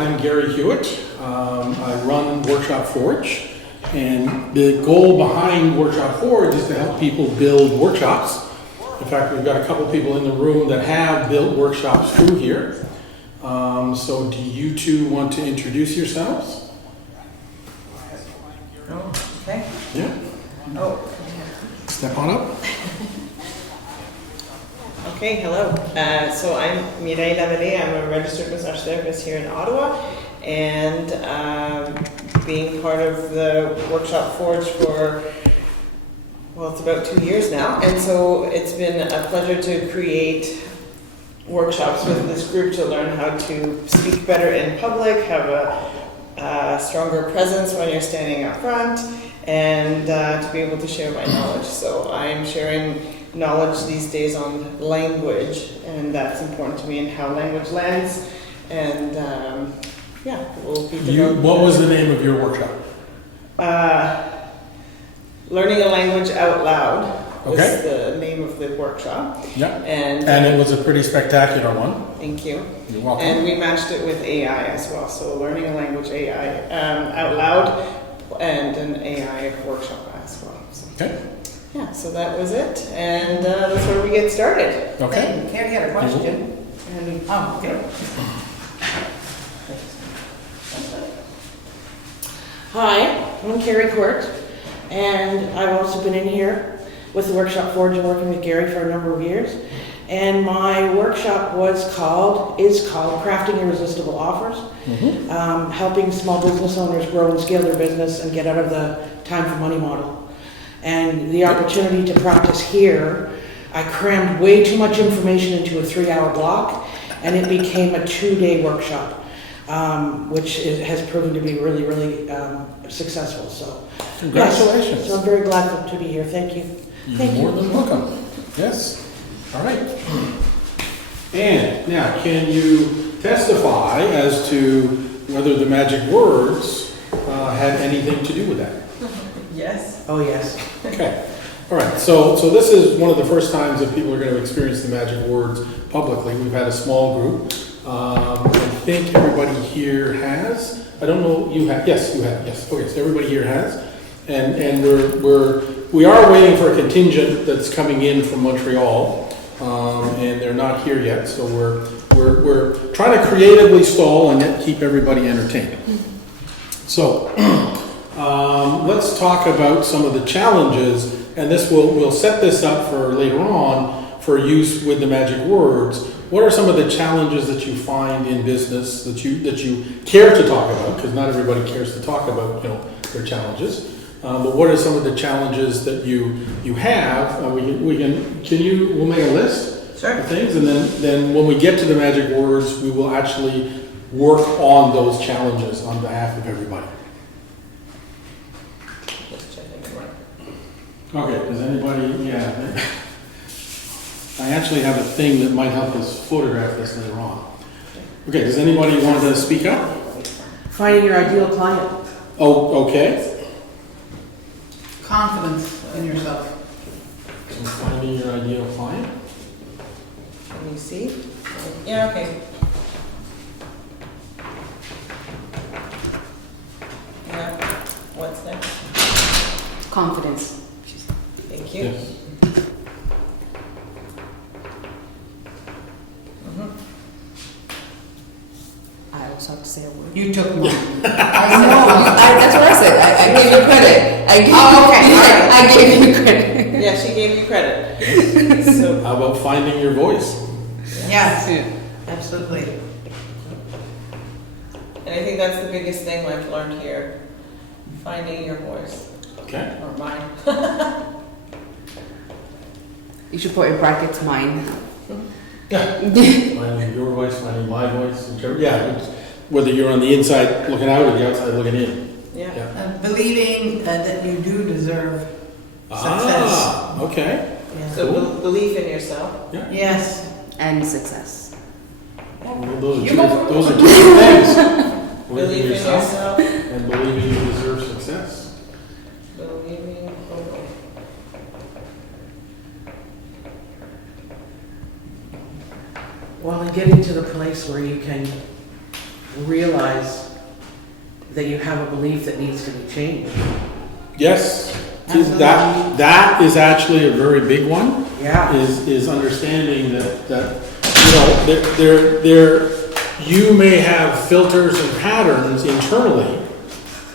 I'm Gary Hewitt. I run Workshop Forge, and the goal behind Workshop Forge is to help people build workshops. In fact, we've got a couple people in the room that have built workshops through here. So do you two want to introduce yourselves? Oh, okay. Yeah. Oh. Step on up. Okay, hello. So I'm Mireille Lavallée. I'm a registered massage therapist here in Ottawa, and being part of the Workshop Forge for, well, it's about 2 years now, and so it's been a pleasure to create workshops with this group to learn how to speak better in public, have a stronger presence when you're standing up front, and to be able to share my knowledge. So I'm sharing knowledge these days on language, and that's important to me, and how language lands, and yeah, we'll be developing. What was the name of your workshop? Learning a language out loud was Okay. the name of the workshop. Yeah. And it was a pretty spectacular one. thank you. You're welcome. And we matched it with AI as well, so learning a language AI out loud, and an AI workshop as well. So, Okay. yeah, so that was it, and that's where we get started. Okay. Carrie had a question. And Oh, okay. Hi, I'm Carrie Court, and I've also been in here with the Workshop Forge and working with Gary for a number of years. And my workshop is called Crafting Irresistible Offers, helping small business owners grow and scale their business and get out of the time for money model. And the opportunity to practice here, I crammed way too much information into a 3-hour block, and it became a 2-day workshop. Which has proven to be really, really successful. So, Congratulations. yes, so I'm very glad to be here. Thank you. You're more than welcome. Yes. All right. And now, can you testify as to whether the magic words had anything to do with that? yes. Oh, yes. Okay. All right. So this is one of the first times that people are going to experience the magic words publicly. We've had a small group. I think everybody here has. I don't know. You have. Yes, you have. Yes. Okay. So everybody here has, and we are waiting for a contingent that's coming in from Montreal, and they're not here yet. So we're trying to creatively stall and yet keep everybody entertained. So let's talk about some of the challenges, and we'll set this up for later on for use with the magic words. What are some of the challenges that you find in business that you care to talk about? Because not everybody cares to talk about their challenges. But what are some of the challenges that you have? We'll make a list Sure. of things, and then when we get to the magic words, we will actually work on those challenges on behalf of everybody. Okay. Does anybody? Yeah. I actually have a thing that might help us photograph this later on. Okay, does anybody want to speak up? Finding your ideal client. Oh, okay. Confidence in yourself. So finding your ideal client. Can you see? Yeah, okay. Yeah. What's next? Confidence. Thank you. Yes. I also have to say a word. You took mine. That's what I said. I gave you credit. I gave you credit. Yeah, she gave you credit. So, How about finding your voice? Yes, absolutely. and I think that's the biggest thing I've learned here. Finding your voice. Okay. Or mine. You should put in brackets mine. Yeah. Finding your voice, finding my voice, whichever. Yeah. Whether you're on the inside looking out or the outside looking in. Yeah. Yeah. Believing that you do deserve success. Ah. Okay. Yeah. So Cool. belief in yourself. Yes. And success. Well, those are You two go for it. things. Believe in yourself. and believing you deserve success. Believing. Oh. Well, and getting to the place where you can realize that you have a belief that needs to be changed. Yes, see, that is actually a very big one. Yeah. Is understanding that you may have filters and patterns internally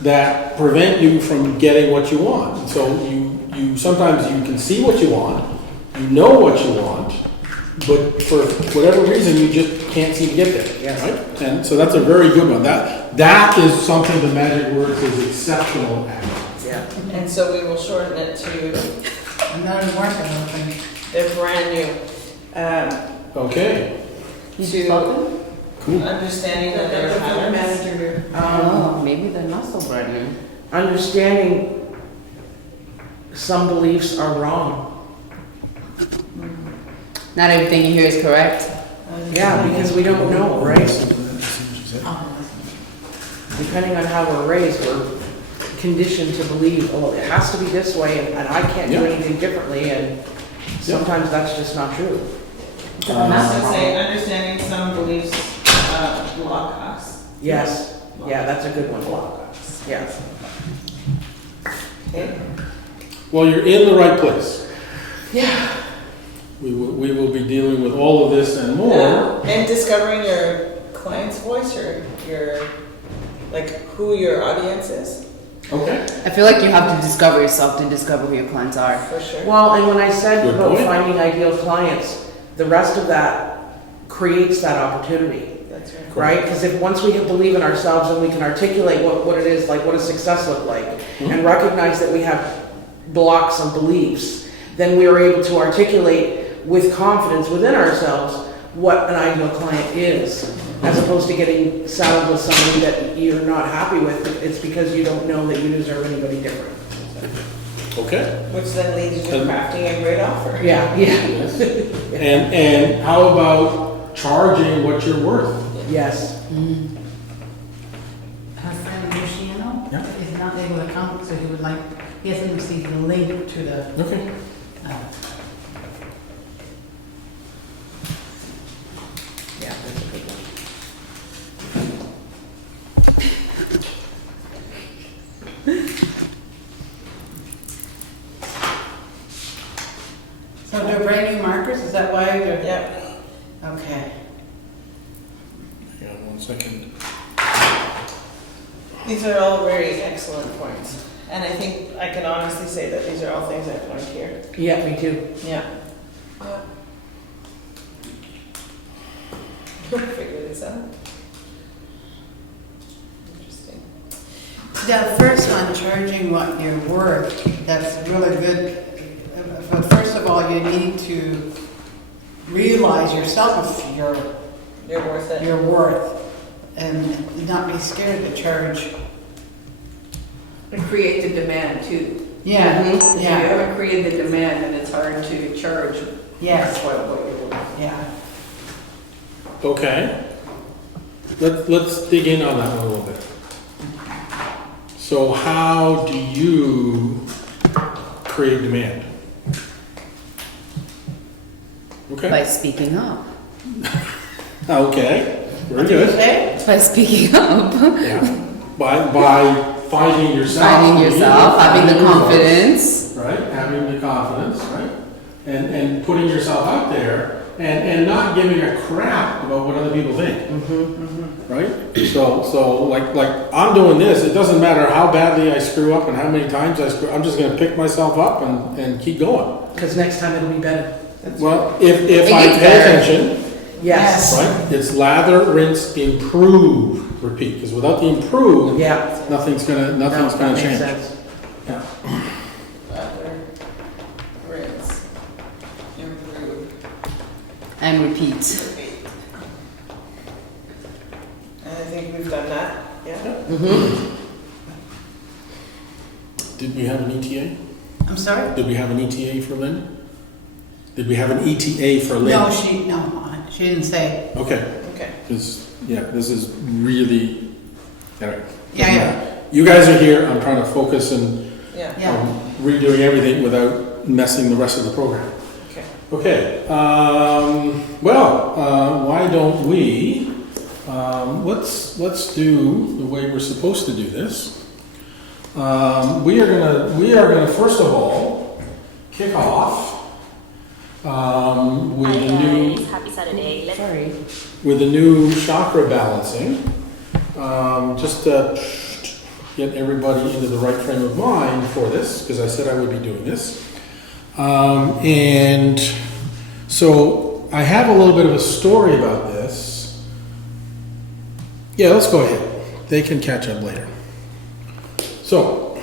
that prevent you from getting what you want. And so you sometimes you can see what you want, you know what you want, but for whatever reason you just can't seem to get there. Yes. Right? And so that's a very good one. That is something the Magic Words is exceptional at. Yeah. And so we will shorten it to, I'm not in work, I don't think. they're brand new. Okay, To cool. understanding that there are habits. Oh, maybe they're not so brand new. Understanding some beliefs are wrong. Not everything you hear is correct. Yeah, because we don't know, right? Oh, Depending on how we're raised, we're conditioned to believe, oh, it has to be this way, and I can't do Yeah. anything differently, and sometimes that's just not true. I would say understanding some beliefs block us. Yes, yeah, that's a good one. Block us. Yeah. Okay. Well, you're in the right place. Yeah. We will be dealing with all of this and more. And discovering your client's voice, your like who your audience is, Okay. I feel like you have to discover yourself to discover who your clients are. for sure. Well, and when I said Good about point. finding ideal clients, the rest of that creates that opportunity, That's right. right? Because if once we believe in ourselves and we can articulate what it is, like what does success look like, and recognize that we have blocks and beliefs, then we are able to articulate with confidence within ourselves what an ideal client is, as opposed to getting saddled with somebody that you're not happy with. It's because you don't know that you deserve anybody different. Okay. Which then leads you to crafting a great offer. Yeah, yeah, Yes. And how about charging what you're worth? yes. Our friend Luciano Yeah. is not able to come, so he hasn't received the link to the, Okay. Yeah, that's a good one. so they're brand new markers, is that why they're? Yep. Okay. Hang on 1 second. These are all very excellent points. And I think I can honestly say that these are all things I've learned here. Yeah, me too. Yeah. Figure this out. Interesting. The first one, charging what you're worth, that's really good. But first of all, you need to realize yourself You're worth it. your worth and not be scared to charge. And create the demand too. Yeah, If you yeah, haven't created the demand, then it's hard to charge yes, what you're worth. yeah. Okay. Let's dig in on that one a little bit. So how do you create demand? Okay. By speaking up. Okay. Very What did you good. say? By speaking up. Yeah. By finding yourself. Finding yourself, having the confidence. Right, having the confidence, right? And putting yourself out there and not giving a crap about what other people think. Right? So like I'm doing this, it doesn't matter how badly I screw up and how many times I screw, I'm just gonna pick myself up and keep going. Because next time it'll be better. Well, if It I gets pay better. attention, Yes. right, it's lather, rinse, improve, repeat, because without the improve, Yeah. nothing's gonna No, that makes change. sense. Yeah. Lather, rinse, improve, And repeat. repeat. And I think we've done that. Yeah. Did we have an ETA? I'm sorry? Did we have an ETA for Lynn? Did we have an ETA for Lynn? No, she didn't say. Okay, Okay. because, yeah, this is really, anyway. Yeah. You guys are here, I'm trying to focus and Yeah. Yeah. redoing everything without messing the rest of the program. Okay. Okay, why don't we let's do the way we're supposed to do this. We are gonna first of all kick off with Hi the new guys, happy Saturday. Sorry. with the new chakra balancing. Just to get everybody into the right frame of mind for this, because I said I would be doing this. And so I have a little bit of a story about this. Yeah, let's go ahead. They can catch up later. So,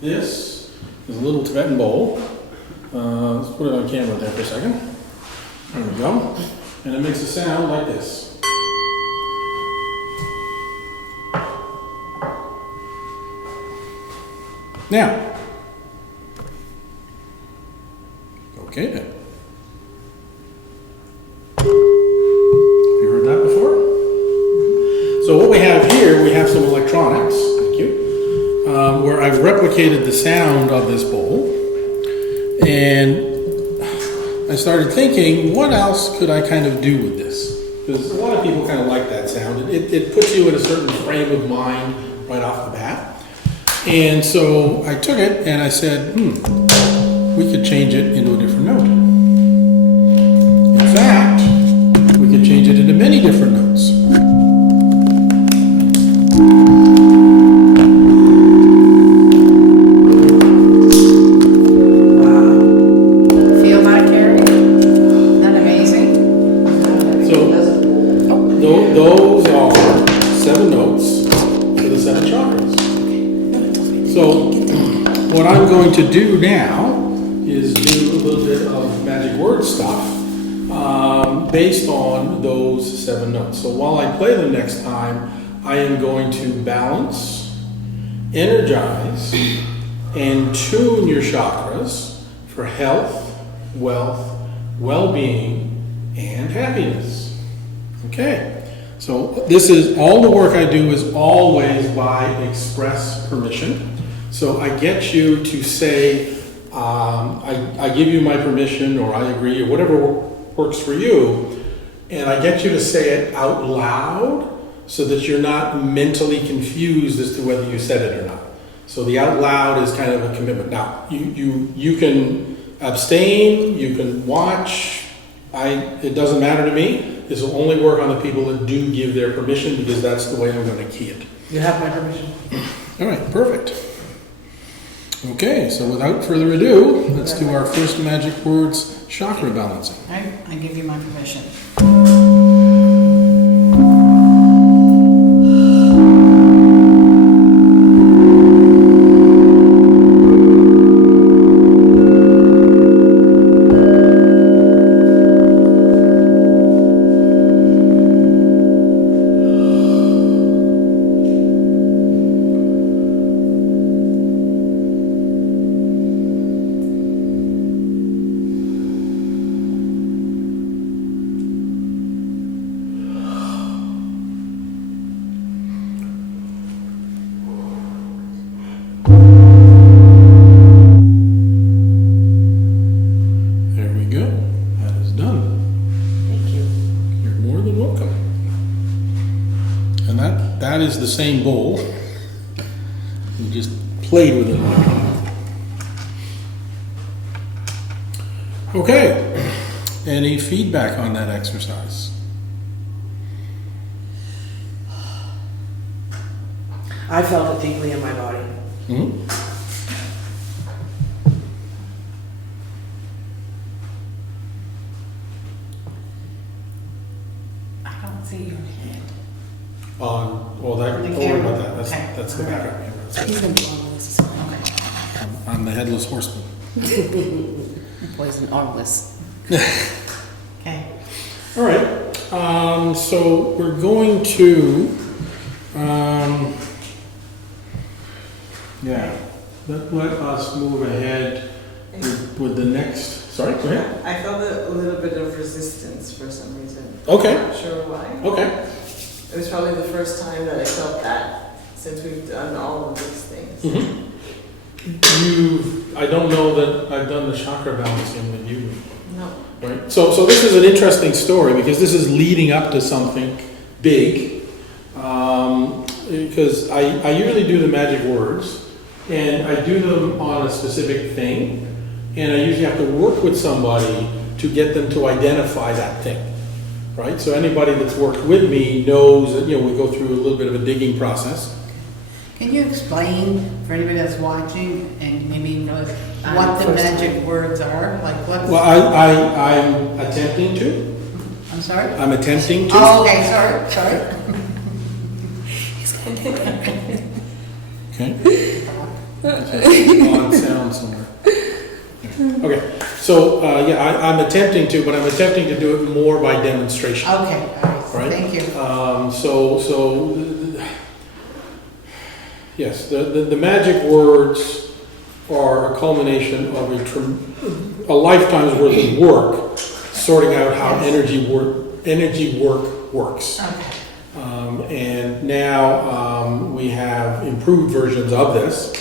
this is a little Tibetan bowl. Let's put it on camera there for a second. There we go. And it makes a sound like this. Now, okay then. Have you heard that before? So what we have here, we have some electronics, thank you, where I've replicated the sound of this bowl. And I started thinking, what else could I kind of do with this? Because a lot of people kind of like that sound. It puts you in a certain frame of mind right off the bat. And so I took it and I said, we could change it into a different note. In fact, we could change it into many different notes. Feel that, Carrie? Isn't that amazing? So those are 7 notes for the 7 chakras. So what I'm going to do now is do a little bit of magic word stuff based on those 7 notes. So while I play them next time, I am going to balance, energize, and tune your chakras for health, wealth, well-being, and happiness. Okay, so this is all the work I do is always by express permission. So I get you to say, I give you my permission, or I agree, or whatever works for you, and I get you to say it out loud so that you're not mentally confused as to whether you said it or not. So the out loud is kind of a commitment. Now, you can abstain, you can watch, it doesn't matter to me. This will only work on the people that do give their permission, because that's the way I'm going to key it. You have my permission. All right, perfect. Okay, so without further ado, let's do our first magic words chakra balancing. I give you my permission. There we go. That is done. Thank you. You're more than welcome. And that is the same bowl. You just played with it. Okay. Any feedback on that exercise? I felt it deeply in my body. Hmm? I don't see your head. Well, that, The don't worry camera. about that. Okay. That's the background camera. That's He's it. gonna be on this. I'm the headless horseman. Poison armless. Okay. All right. So we're going to, let us move ahead with the next. Sorry, go ahead. I felt a little bit of resistance for some reason. Okay. Not sure why. Okay. It was probably the first time that I felt that since we've done all of these things. Mm-hmm. I don't know that I've done the chakra balancing with you. No. Right? So this is an interesting story because this is leading up to something big. Because I usually do the magic words, and I do them on a specific thing, and I usually have to work with somebody to get them to identify that thing. Right? So anybody that's worked with me knows that, you know, we go through a little bit of a digging process. Can you explain for anybody that's watching and maybe knows what the magic words are? Like what? Well, I'm attempting to. I'm sorry? I'm attempting to. Oh, okay, sorry. Okay. Odd sound somewhere. Okay. So, I'm attempting to, but I'm attempting to do it more by demonstration. Okay, all Right. right, thank you. Yes, the magic words are a culmination of a lifetime's worth of work, sorting out how energy work works. Okay. And now we have improved versions of this.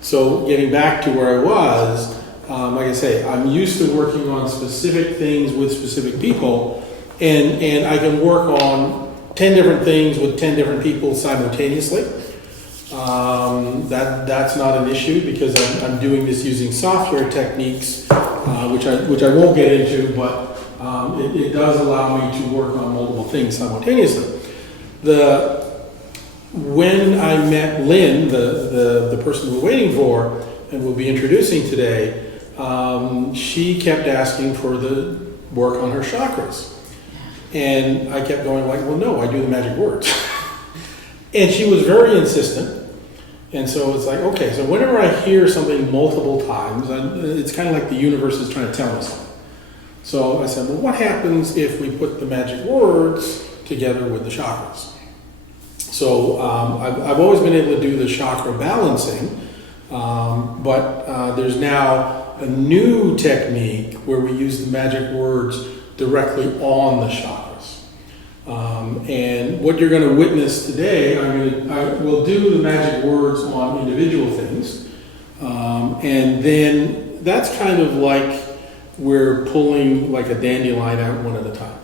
So getting back to where I was, like I say, I'm used to working on specific things with specific people, and I can work on 10 different things with 10 different people simultaneously. That's not an issue because I'm doing this using software techniques, which I won't get into, but it does allow me to work on multiple things simultaneously. When I met Lynn, the person we're waiting for and we'll be introducing today, she kept asking for the work on her chakras. And I kept going like, well, no, I do the magic words. And she was very insistent. And so it's like, okay, so whenever I hear something multiple times, it's kind of like the universe is trying to tell me something. So I said, well, what happens if we put the magic words together with the chakras? So I've always been able to do the chakra balancing, but there's now a new technique where we use the magic words directly on the chakras. And what you're going to witness today, I will do the magic words on individual things, and then that's kind of like we're pulling like a dandelion out one at a time,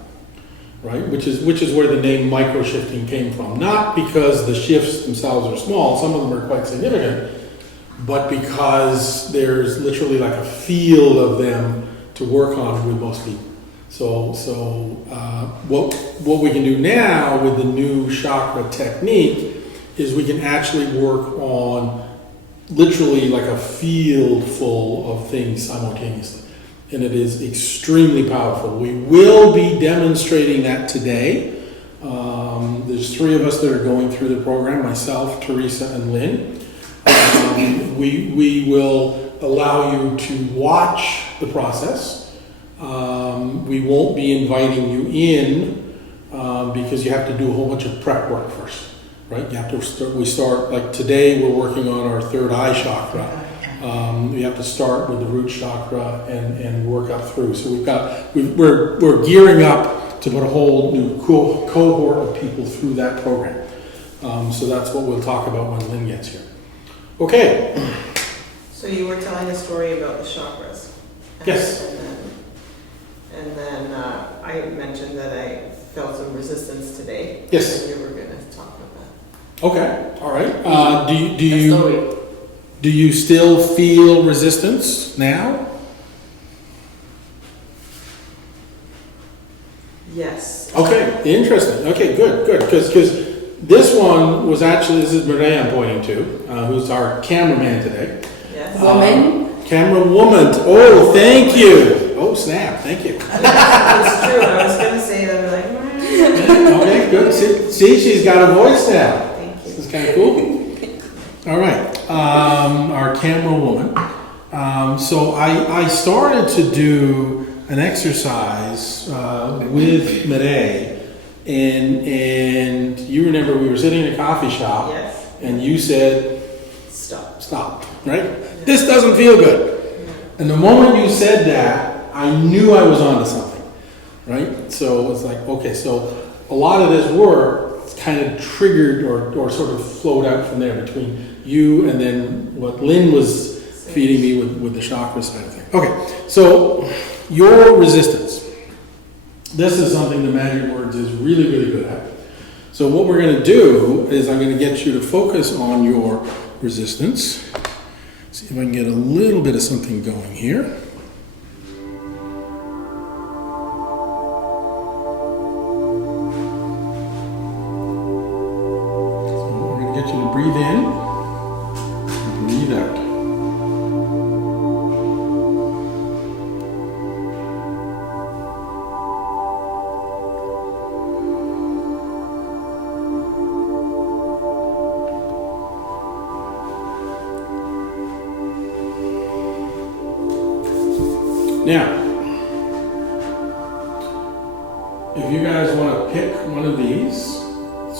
right? Which is where the name micro-shifting came from. Not because the shifts themselves are small, some of them are quite significant, but because there's literally like a field of them to work on with most people. So what we can do now with the new chakra technique is we can actually work on literally like a field full of things simultaneously. And it is extremely powerful. We will be demonstrating that today. There's 3 of us that are going through the program, myself, Teresa, and Lynn. We will allow you to watch the process. We won't be inviting you in because you have to do a whole bunch of prep work first, right? You have to start like today we're working on our 3rd eye chakra. We have to start with the root chakra and work up through. So we're gearing up to put a whole new cohort of people through that program. So that's what we'll talk about when Lynn gets here. Okay. So you were telling a story about the chakras. Yes. And then I mentioned that I felt some resistance today. Yes. And we were going to talk about that. Okay. All right. Do you still feel resistance now? Yes. Okay. Interesting. Okay. Good. Because this one was actually, this is Maria I'm pointing to, who's our cameraman today. Yes. Woman? Camera woman. Oh, thank you. Oh, snap. Thank you. That's true. I was going to say that. I'm like, Okay, good. See, she's got a voice now. thank you. This is kind of cool. All right. Our camera woman. So I started to do an exercise with Maria, and you remember we were sitting in a coffee shop, Yes. and you said, Stop. right? This doesn't feel good. And the moment you said that, I knew I was onto something, right? So it's like, okay, so a lot of this work kind of triggered or sort of flowed out from there between you and then what Lynn was feeding me with the chakra side of things. Okay, so your resistance. This is something the Magic Words is really, really good at. So what we're going to do is I'm going to get you to focus on your resistance. See if I can get a little bit of something going here. So we're going to get you to breathe in and breathe out. Now, if you guys want to pick one of these,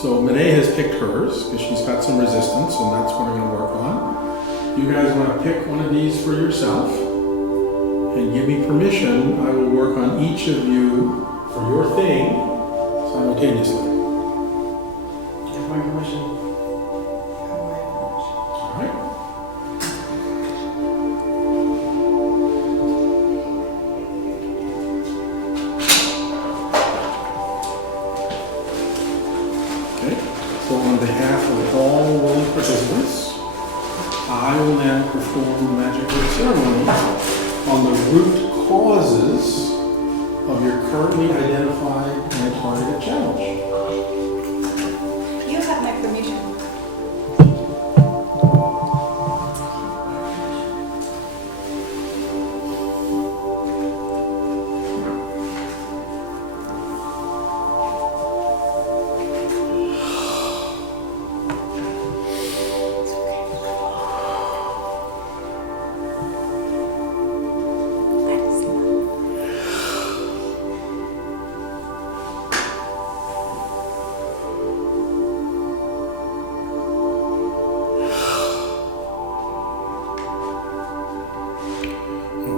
so Renee has picked hers because she's got some resistance, and that's what we're going to work on. You guys want to pick one of these for yourself and give me permission. I will work on each of you for your thing simultaneously. Give my permission. All right? So on behalf of all willing participants, I will now perform the magic word ceremony on the root causes of your currently identified and targeted challenge. You have my permission.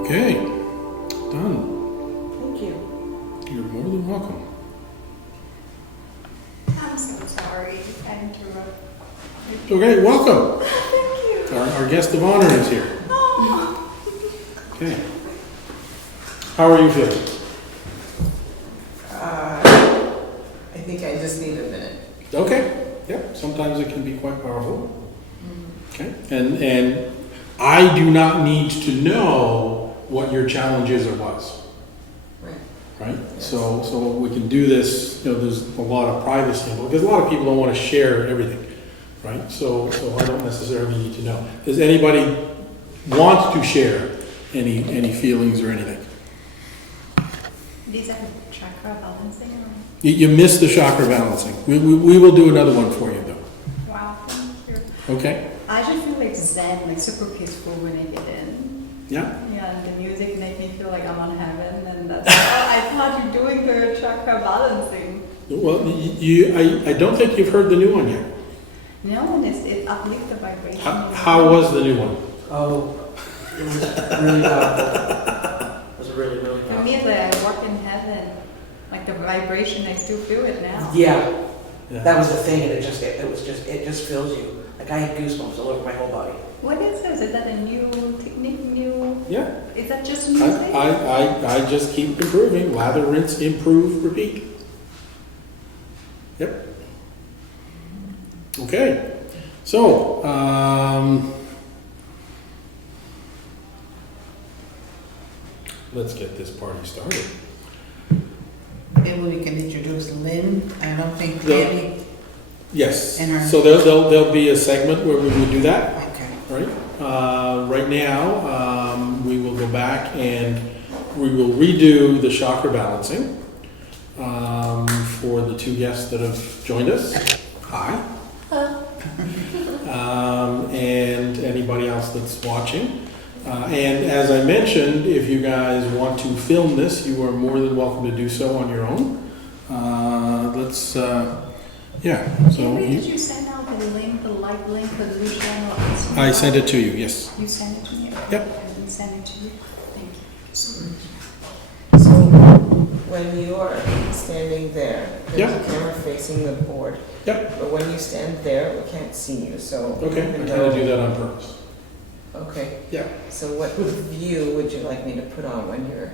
Okay, done. Thank you. You're more than welcome. I'm so sorry I interrupted. Okay, welcome. Thank you. Our guest of honor is here. Oh. Okay. How are you feeling? I think I just need a minute. Okay. Yep. Sometimes it can be quite powerful. Okay. And I do not need to know what your challenge is or was. Right. Right? So we can do this, there's a lot of privacy involved, because a lot of people don't want to share everything. Right? So I don't necessarily need to know. Does anybody want to share any feelings or anything? These are chakra balancing. Or... You missed the chakra balancing. We will do another one for you though. Wow, thank you. Okay? I just feel like zen, like super peaceful when I get in. Yeah? Yeah, and the music makes me feel like I'm on heaven, and that's I thought you're doing the chakra balancing. Well, I don't think you've heard the new one yet. No, and it uplifts the vibration. How was the new one? Oh, it was really powerful. It was really, really For powerful. me, it's like I walk in heaven. Like the vibration, I still feel it now. Yeah, Yeah. that was the thing, and it just fills you. Like I had goosebumps all over my whole body. What is this? Is that a new technique? New? Yeah. Is that just a new thing? I just keep improving. Lather, rinse, improve, repeat. Yep. Okay. So, let's get this party started. Maybe we can introduce Lynn. I don't think Yeah. Annie. Yes. And our- So there'll be a segment where we will do that. Okay. Right? Right now, we will go back and we will redo the chakra balancing for the two guests that have joined us. Hi. And anybody else that's watching. And as I mentioned, if you guys want to film this, you are more than welcome to do so on your own. Yeah. So Where did you send out the link, the live link for the new channel? I sent it to you. Yes. You sent it to me? Yep. I didn't send it to you. Thank you. So when you are standing there, there's Yeah. a camera facing the board. Yep. But when you stand there, we can't see you, so. Okay. I even kind of though- do that on purpose. Okay. Yeah. So what view would you like me to put on when you're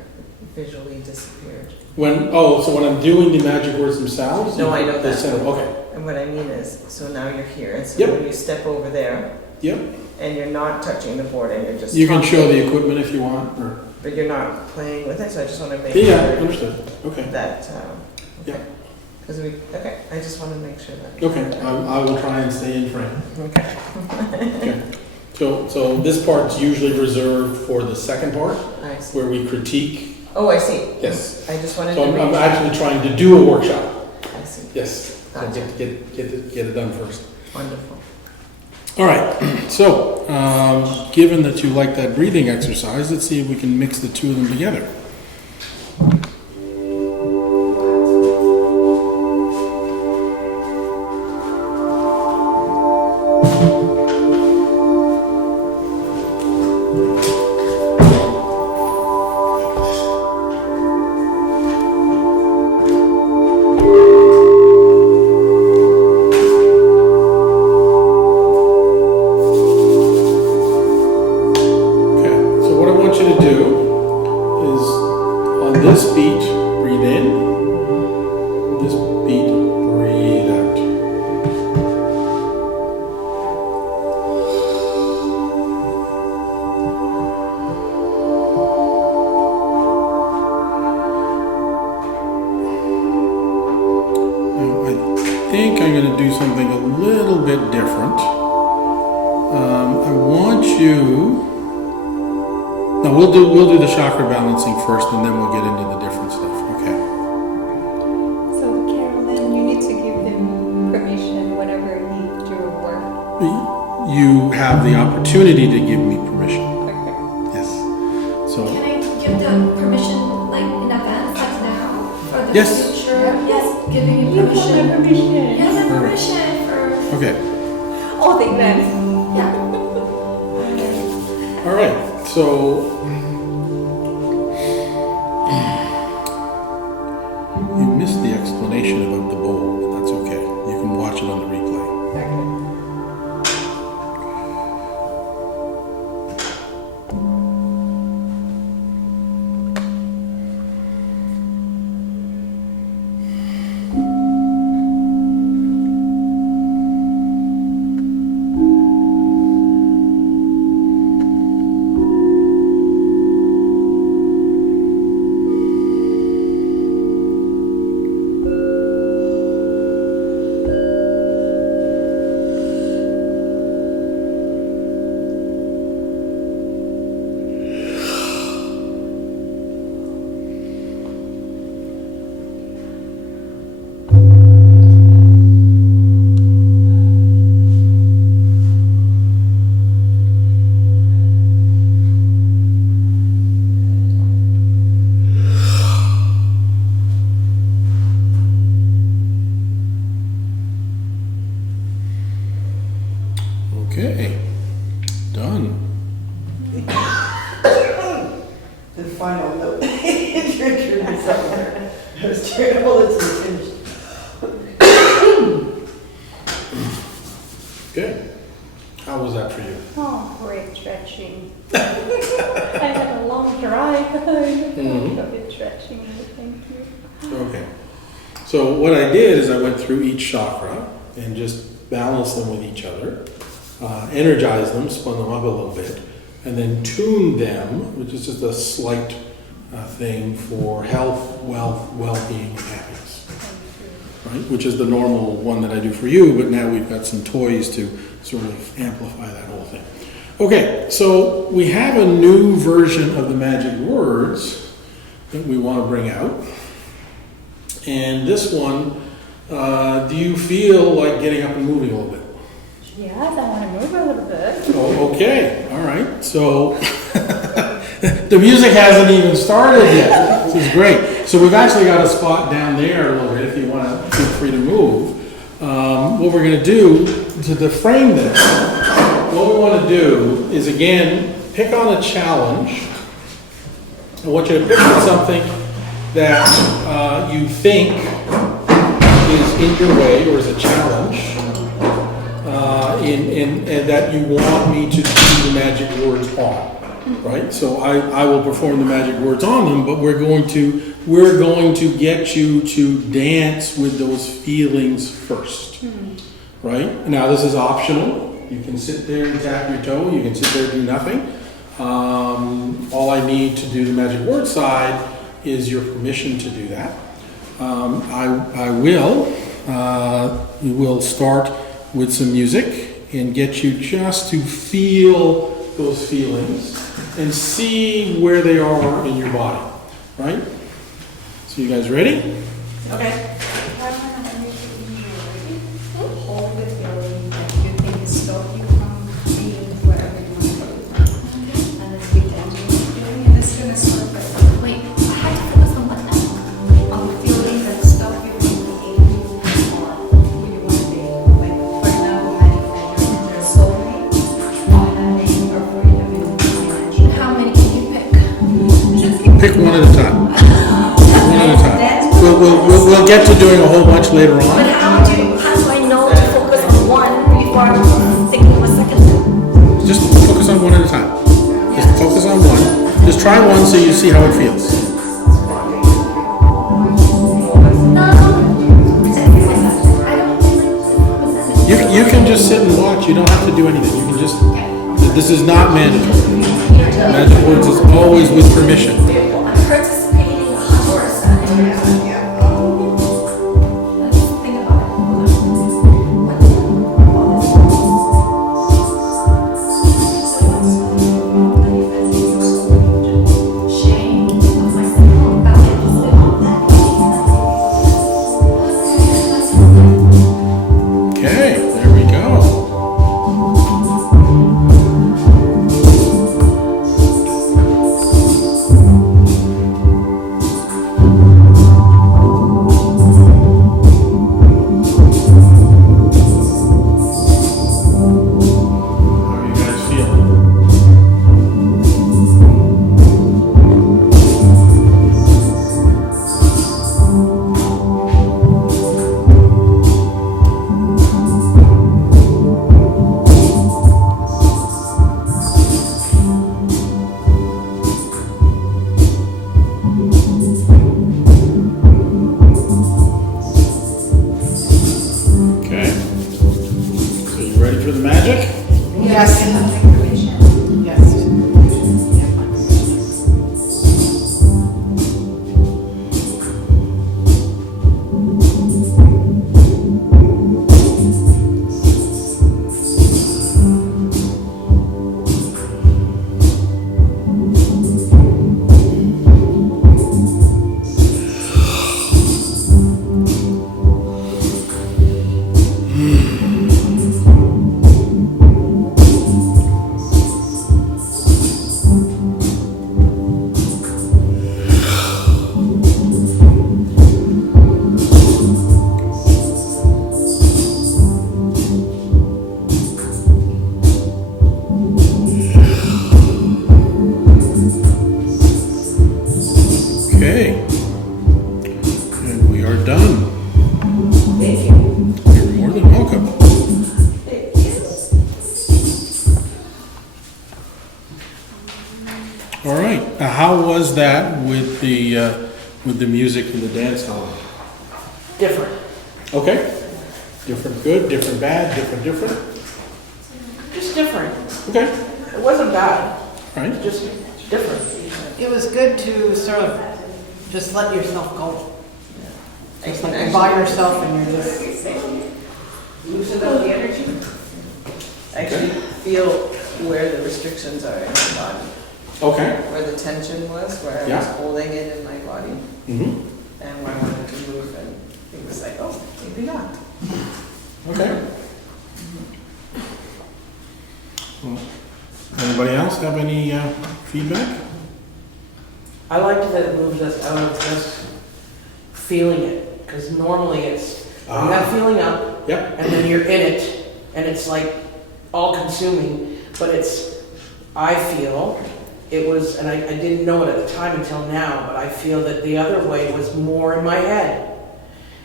visually disappeared? So when I'm doing the magic words themselves? No, I know the that. center, okay. And what I mean is, so now you're here, and so Yep. when you step over there, Yep. and you're not touching the board, and you're just You can show talking, the equipment if you want, or, but you're not playing with it, so I just want to make yeah, sure understood, okay. that, Yeah. okay. Because I just want to make sure that. Okay, I will try and stay in frame. Okay. Okay. So this part's usually reserved for the second part, I see. where we critique. Oh, I see. Yes. I just wanted So to make I'm sure. actually trying to do a workshop. I see. Yes. So Gotcha. get it done first. Wonderful. All right, so, given that you like that breathing exercise, let's see if we can mix the two of them together. Okay, so what I want you to do is on this beat, breathe in. This beat, breathe out. Now, I think I'm going to do something a little bit different. I want you. No, we'll do the chakra balancing first, and then we'll get into the different stuff. Okay. So Carolyn, you need to give him permission whenever he do a work. You have the opportunity to give me permission. Okay. Yes. So Can I give the permission like in advance, like now, for the Yes. future? Yes, giving you You have permission. my permission. Yes, the permission for, okay. All the events. yeah. All right. So you missed the explanation about the bowl, but that's okay. You can watch it on the replay. Okay. Done. The final note. Richard is somewhere. I was trying to hold it to the finish. Good. How was that for you? Oh, great stretching. I had a long drive. Mhm. A bit stretching. Thank you. Okay. So what I did is I went through each chakra and just balanced them with each other, energized them, spun them up a little bit, and then tuned them, which is just a slight thing for health, wealth, well-being, and happiness. Right? Which is the normal one that I do for you, but now we've got some toys to sort of amplify that whole thing. Okay, so we have a new version of the magic words that we want to bring out. And this one, do you feel like getting up and moving a little bit? Yes, I want to move a little bit. Oh, okay, all right. So the music hasn't even started yet. This is great. So we've actually got a spot down there a little bit if you want to feel free to move. What we're going to do to frame this, what we want to do is again pick on a challenge. I want you to pick on something that you think is in your way or is a challenge and that you want me to do the magic words on, right? So I will perform the magic words on them, but we're going to get you to dance with those feelings first, right? Now this is optional. You can sit there and tap your toe. You can sit there and do nothing. All I need to do the magic word side is your permission to do that. We will start with some music and get you just to feel those feelings and see where they are in your body, right? So you guys ready? Okay. Hold the feeling that you think is stop you from being wherever you want to go. And then pretend you're doing and it's gonna start by Wait, I have to focus on what now? on the feeling that stop you from being who you want to be. Like for example, having your soulmate or having or for you having How many can you pick? Pick one at a time. One at a time. We'll get to doing a whole bunch later But on. how do I know to focus on one before I'm thinking of a second? Just focus on one at a time. Just focus on one. Just try one so you see how it feels. You can just sit and watch. You don't have to do anything. You can just. This is not mandatory. Magic words is always with permission. I'm participating 100%. Let's think about it. Shame of myself about it. Okay, there we go. How are you guys feeling? Okay. So you ready for the magic? Yes. Yes. Okay. And we are done. Thank you. You're more than welcome. All right. How was that with the music and the dance hall? Different. Okay. Different good, different bad, different. Just different. Okay. It wasn't bad. All right. Just different. It was good to sort of just let yourself go. I Just can like actually by yourself and you're just, loosen up the energy. Actually feel where the restrictions are in my body, Okay. where the tension was, where I was Yeah. holding it in my body, Mm-hmm. and where I wanted to move, and it was like, oh, maybe not. Okay. Well, anybody else have any feedback? I liked that it moved us out of just feeling it, because normally it's, you have feeling up, Yep. and then you're in it, and it's like all consuming, but it's, I feel, it was, and I didn't know it at the time until now, but I feel that the other way was more in my head.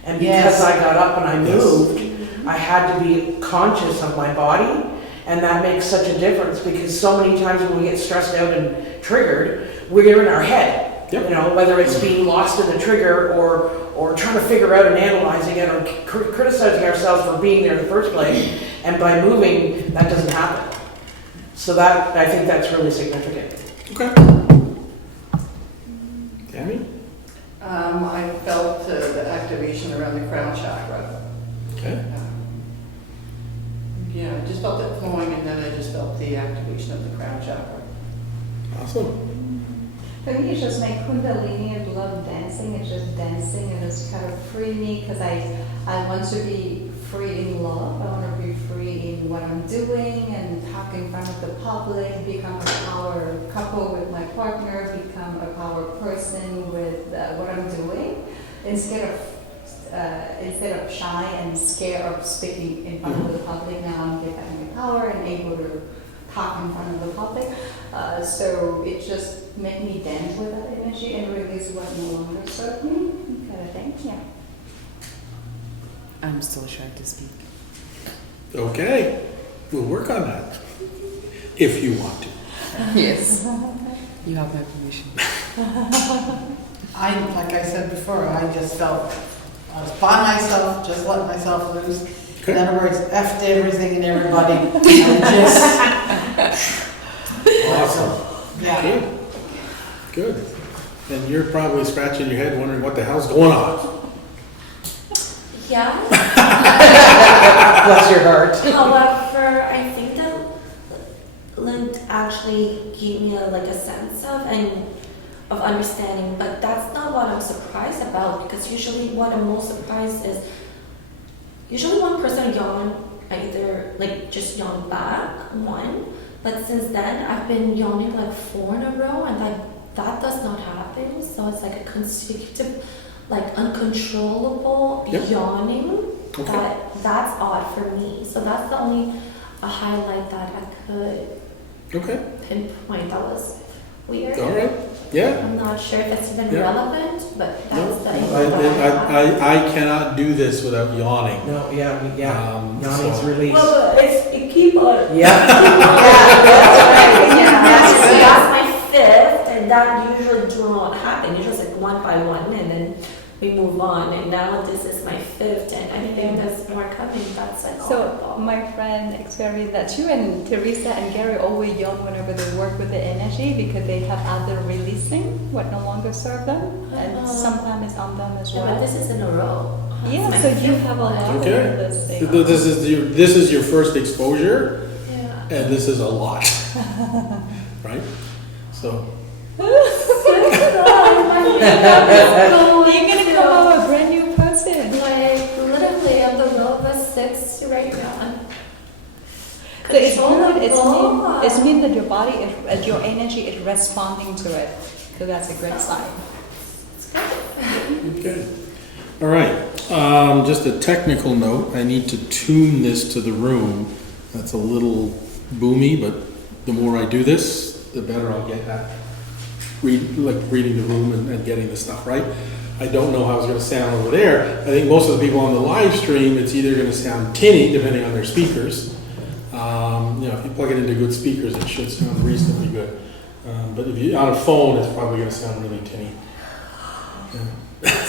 And because Yes. I got up and I Yes. moved, I had to be conscious of my body, and that makes such a difference because so many times when we get stressed out and triggered, we're in our head. Yep. You know, whether it's being lost in the trigger or trying to figure out and analyzing it or criticizing ourselves for being there in the first place, and by moving, that doesn't happen. So that, I think that's really significant. Okay. Tammy? I felt the activation around the crown chakra. Okay. Yeah, I just felt it flowing, and then I just felt the activation of the crown chakra. Awesome. For me, it's just my kundalini. I love dancing. It's just dancing, and it's kind of free me because I want to be free in love. I want to be free in what I'm doing and talk in front of the public, become a power couple with my partner, become a power person with what I'm doing, instead of shy and scared of speaking in front of the public. Now I'm getting the power and able to talk in front of the public. So it just made me dance with that energy and release what no longer served me, kind of thing. Yeah. I'm still shy to speak. Okay. We'll work on that. If you want to. Yes. You have my permission. Like I said before, I just felt I was by myself, just let myself loose. Okay. In other words, F'd everything and everybody. And just, Awesome. yeah. Good. Good. And you're probably scratching your head wondering what the hell's going on. Yeah. Bless your heart. However, I think that Lind actually gave me a sense of understanding, but that's not what I'm surprised about, because usually what I'm most surprised is usually one person yawn, I either just yawn back one, but since then I've been yawning 4 in a row, and that does not happen. So it's a consecutive, uncontrollable Yep. yawning. Okay. That's odd for me. So that's the only highlight that I could Okay. pinpoint that was weird. All right. Yeah. I'm not sure if it's even Yeah. relevant, but No, that's the info that I have. I cannot do this without yawning. No, yeah. Yawning's So- release. Well, it keep on. Yeah. That's my 5th, and that usually do not happen. It's just 1 by 1, and then we move on. And now this is my 5th, and I think there's more coming. That's So all. my friend experienced that too, and Teresa and Gary always yawn whenever they work with the energy because they have other releasing what no longer serve them, and sometimes it's on them as Yeah, well. but this is in a row. Yeah, It's so my you 5th have a one. lot Okay. of this thing. This is your first exposure, Yeah. and this is a lot. Right? So, You're gonna come out a brand new person. Literally, I'm the low of a 6 right now. So it's good. Controllable. It's mean that your body, your energy is responding to it. So that's a great sign. okay. All right. Just a technical note. I need to tune this to the room. That's a little boomy, but the more I do this, the better I'll get at reading the room and getting the stuff right. I don't know how it's going to sound over there. I think most of the people on the live stream, it's either going to sound tinny, depending on their speakers. If you plug it into good speakers, it should sound reasonably good. But if you on a phone, it's probably going to sound really tinny.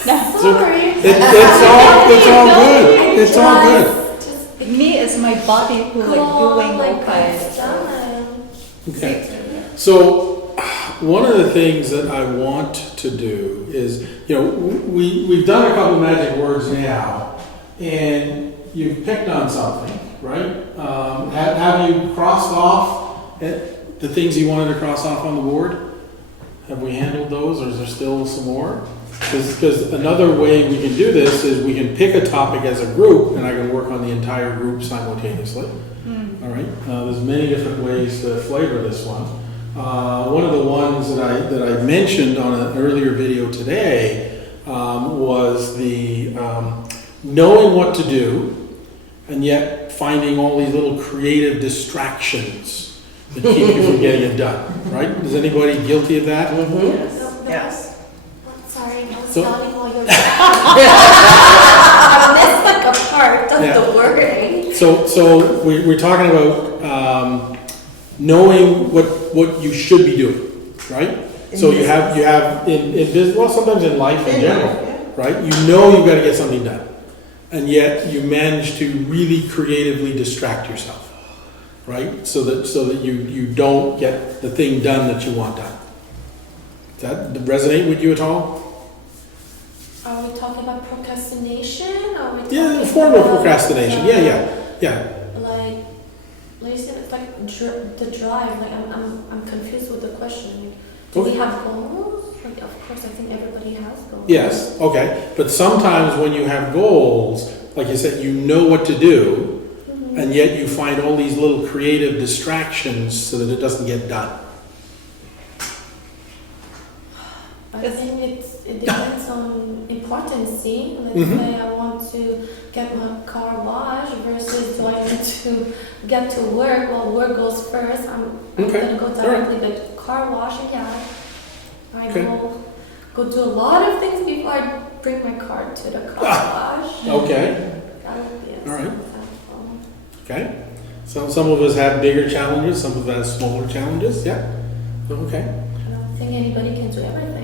Yeah. Sorry. It's all good. It's all good. Just Me is my body who doing all kinds. Okay. So one of the things that I want to do is, we've done a couple magic words now, and you've picked on something, right? Have you crossed off the things you wanted to cross off on the board? Have we handled those, or is there still some more? Because another way we can do this is we can pick a topic as a group, and I can work on the entire group simultaneously. All right. There's many different ways to flavor this one. One of the ones that I mentioned on an earlier video today was the knowing what to do, and yet finding all these little creative distractions that keep you from getting it done. Right? Is anybody guilty of that? Yes. Sorry, I was So- yawning while you're I missed a part of Yeah. the word, so we're talking about knowing what you should be doing, right? So you have in business, well, sometimes in life in general, right? You know you've got to get something done, and yet you manage to really creatively distract yourself, right? So that you don't get the thing done that you want done. Does that resonate with you at all? Are we talking about procrastination? Or are we Yeah, a talking form of about, procrastination. Yeah. Like you said, it's like the drive. Like I'm confused with the question. Do we have goals? Like, of course, I think everybody has goals. Yes, okay. But sometimes when you have goals, like you said, you know what to do, and yet you find all these little creative distractions so that it doesn't get done. I think it depends on importance. Let's say I want to get my car washed versus do I need to get to work? Well, work goes first. I'm gonna go directly to car washing. Yeah, I go do a lot of things before I bring my car to the car wash. Okay. That would be All right. example. Okay. So some of us have bigger challenges, some of us have smaller challenges. Yeah. Okay. I don't think anybody can do everything.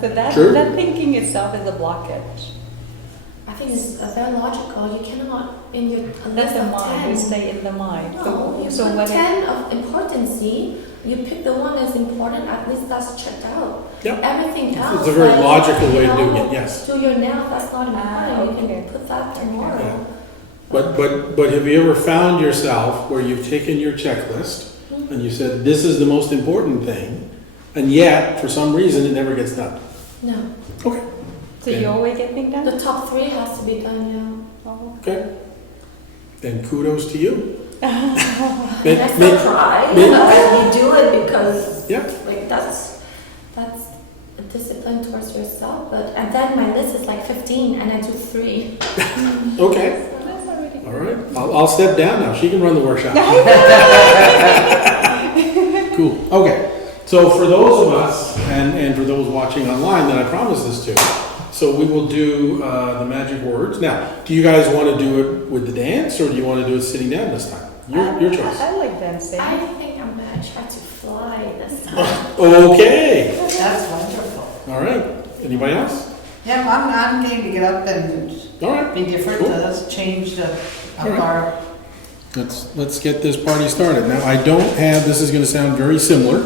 So that thinking itself is a blockage. I think it's very logical. You cannot in your That's the list of mind. 10. We stay in the mind. No, you So put when 10 of importance. You pick the one that's important. At least that's checked out. Yep. Everything else. It's a very like, logical way of you doing know, it. Yes. Do your nails. That's not important. You okay. can put that tomorrow. Yeah. But have you ever found yourself where you've taken your checklist and you said this is the most important thing, and yet for some reason it never gets done? No. Okay. So you always get things done? The top 3 has to be done. Oh. Okay. Then kudos to you. That's not try. You do it because like that's a discipline towards yourself. And then my list is like 15 and I do 3. Okay. So that's already All right. I'll step down now. She can run the workshop. Cool. Okay. So for those of us and for those watching online that I promised this to, so we will do the magic words. Now, do you guys want to do it with the dance or do you want to do it sitting down this time? Your choice. I like dancing. I think I'm gonna try to fly this time. Okay. That's wonderful. All right. Anybody else? Yeah, I'm game to get up and All right. be different. Cool. Let's change the All right. our. Let's get this party started. Now, I don't have. This is going to sound very similar.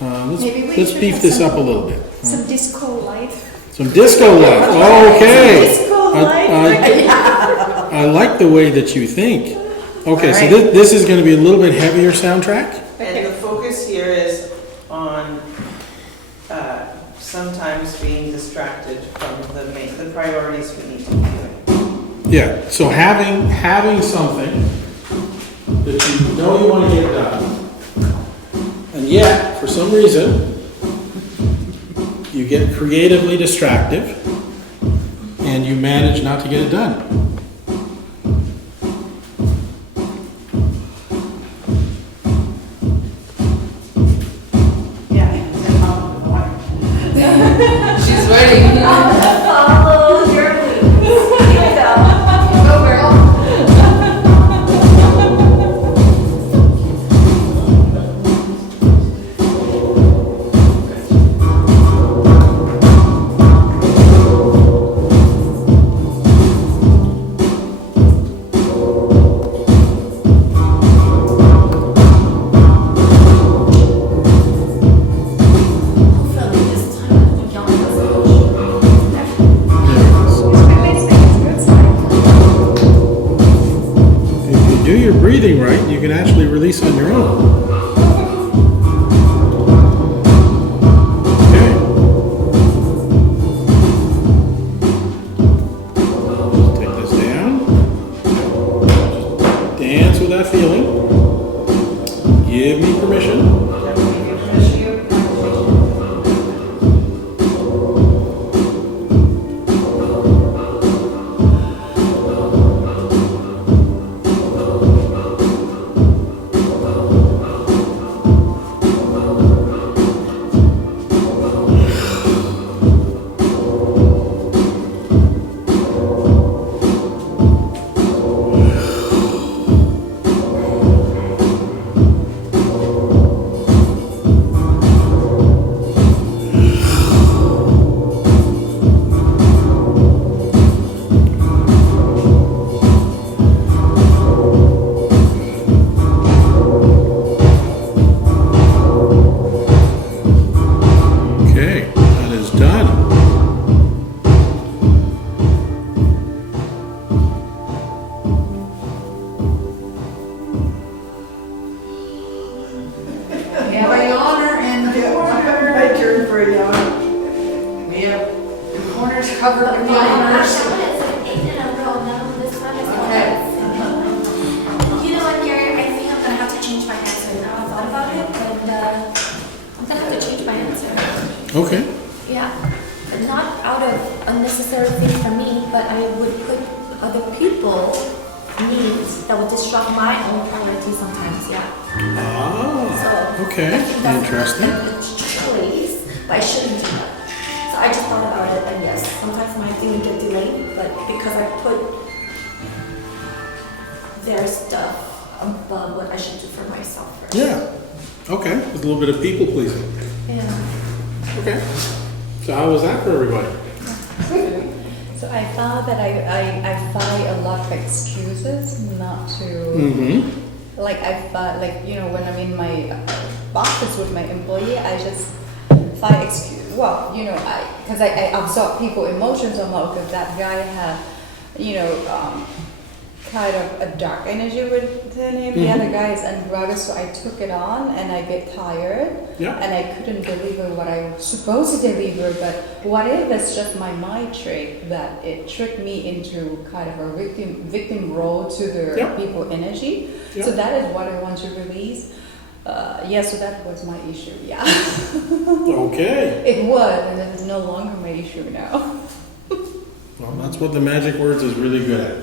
Maybe we Let's should beef have this some- up a little bit. Some disco light. Some disco life. Okay. Disco light. I like the way that you think. Okay, so All right. this is going to be a little bit heavier soundtrack. And the focus here is on sometimes being distracted from the priorities we need to be doing. Yeah. So having something that you know you want to get done, and yet for some reason you get creatively distracted and you manage not to get it done. She's ready. Follow your lead. Here we go. Go girl. Hopefully this time the youngest If you do your breathing right, you can actually release on your own. Okay. Take this down. Dance with that feeling. Give me permission. cover But the my universe. that one is like 8 in a row now. This one is Okay. You know what, Gary? I think I'm gonna have to change my answer now. I thought about it, and I'm gonna have to change my answer. Okay. Yeah, not out of unnecessary things for me, but I would put other people needs that would disrupt my own priorities sometimes. Yeah. Ah, So okay, I think that's interesting. a choice, but I shouldn't do that. So I just thought about it, and yes, sometimes my things get delayed, but because I put their stuff above what I should do for myself first. Yeah. Okay. There's a little bit of people pleasing. Yeah. Okay. So how was that for everybody? So I found that I find a lot of excuses not to, Mm-hmm. like I find, like, you know, when I'm in my office with my employee, I just find excuse. Well, you know, because I absorb people emotions a lot, because that guy had, you know, kind of a dark energy within him. The other guy is unrugged, so I took it on and I get tired. Yeah. And I couldn't deliver what I was supposed to deliver, but what if it's just my mind trick that it tricked me into kind of a victim role to the Yeah. people energy. Yeah. So that is what I want to release. Yeah, so that was my issue, yeah. Okay. It was, and it is no longer my issue now. Well, that's what the magic words is really good at.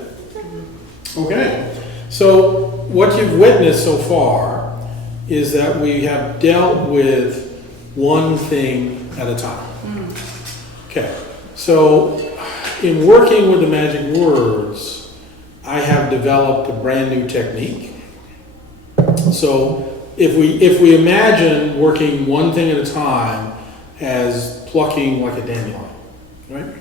Okay. So what you've witnessed so far is that we have dealt with one thing at a time. Okay. So in working with the magic words, I have developed a brand new technique. So if we imagine working one thing at a time as plucking like a dandelion, right?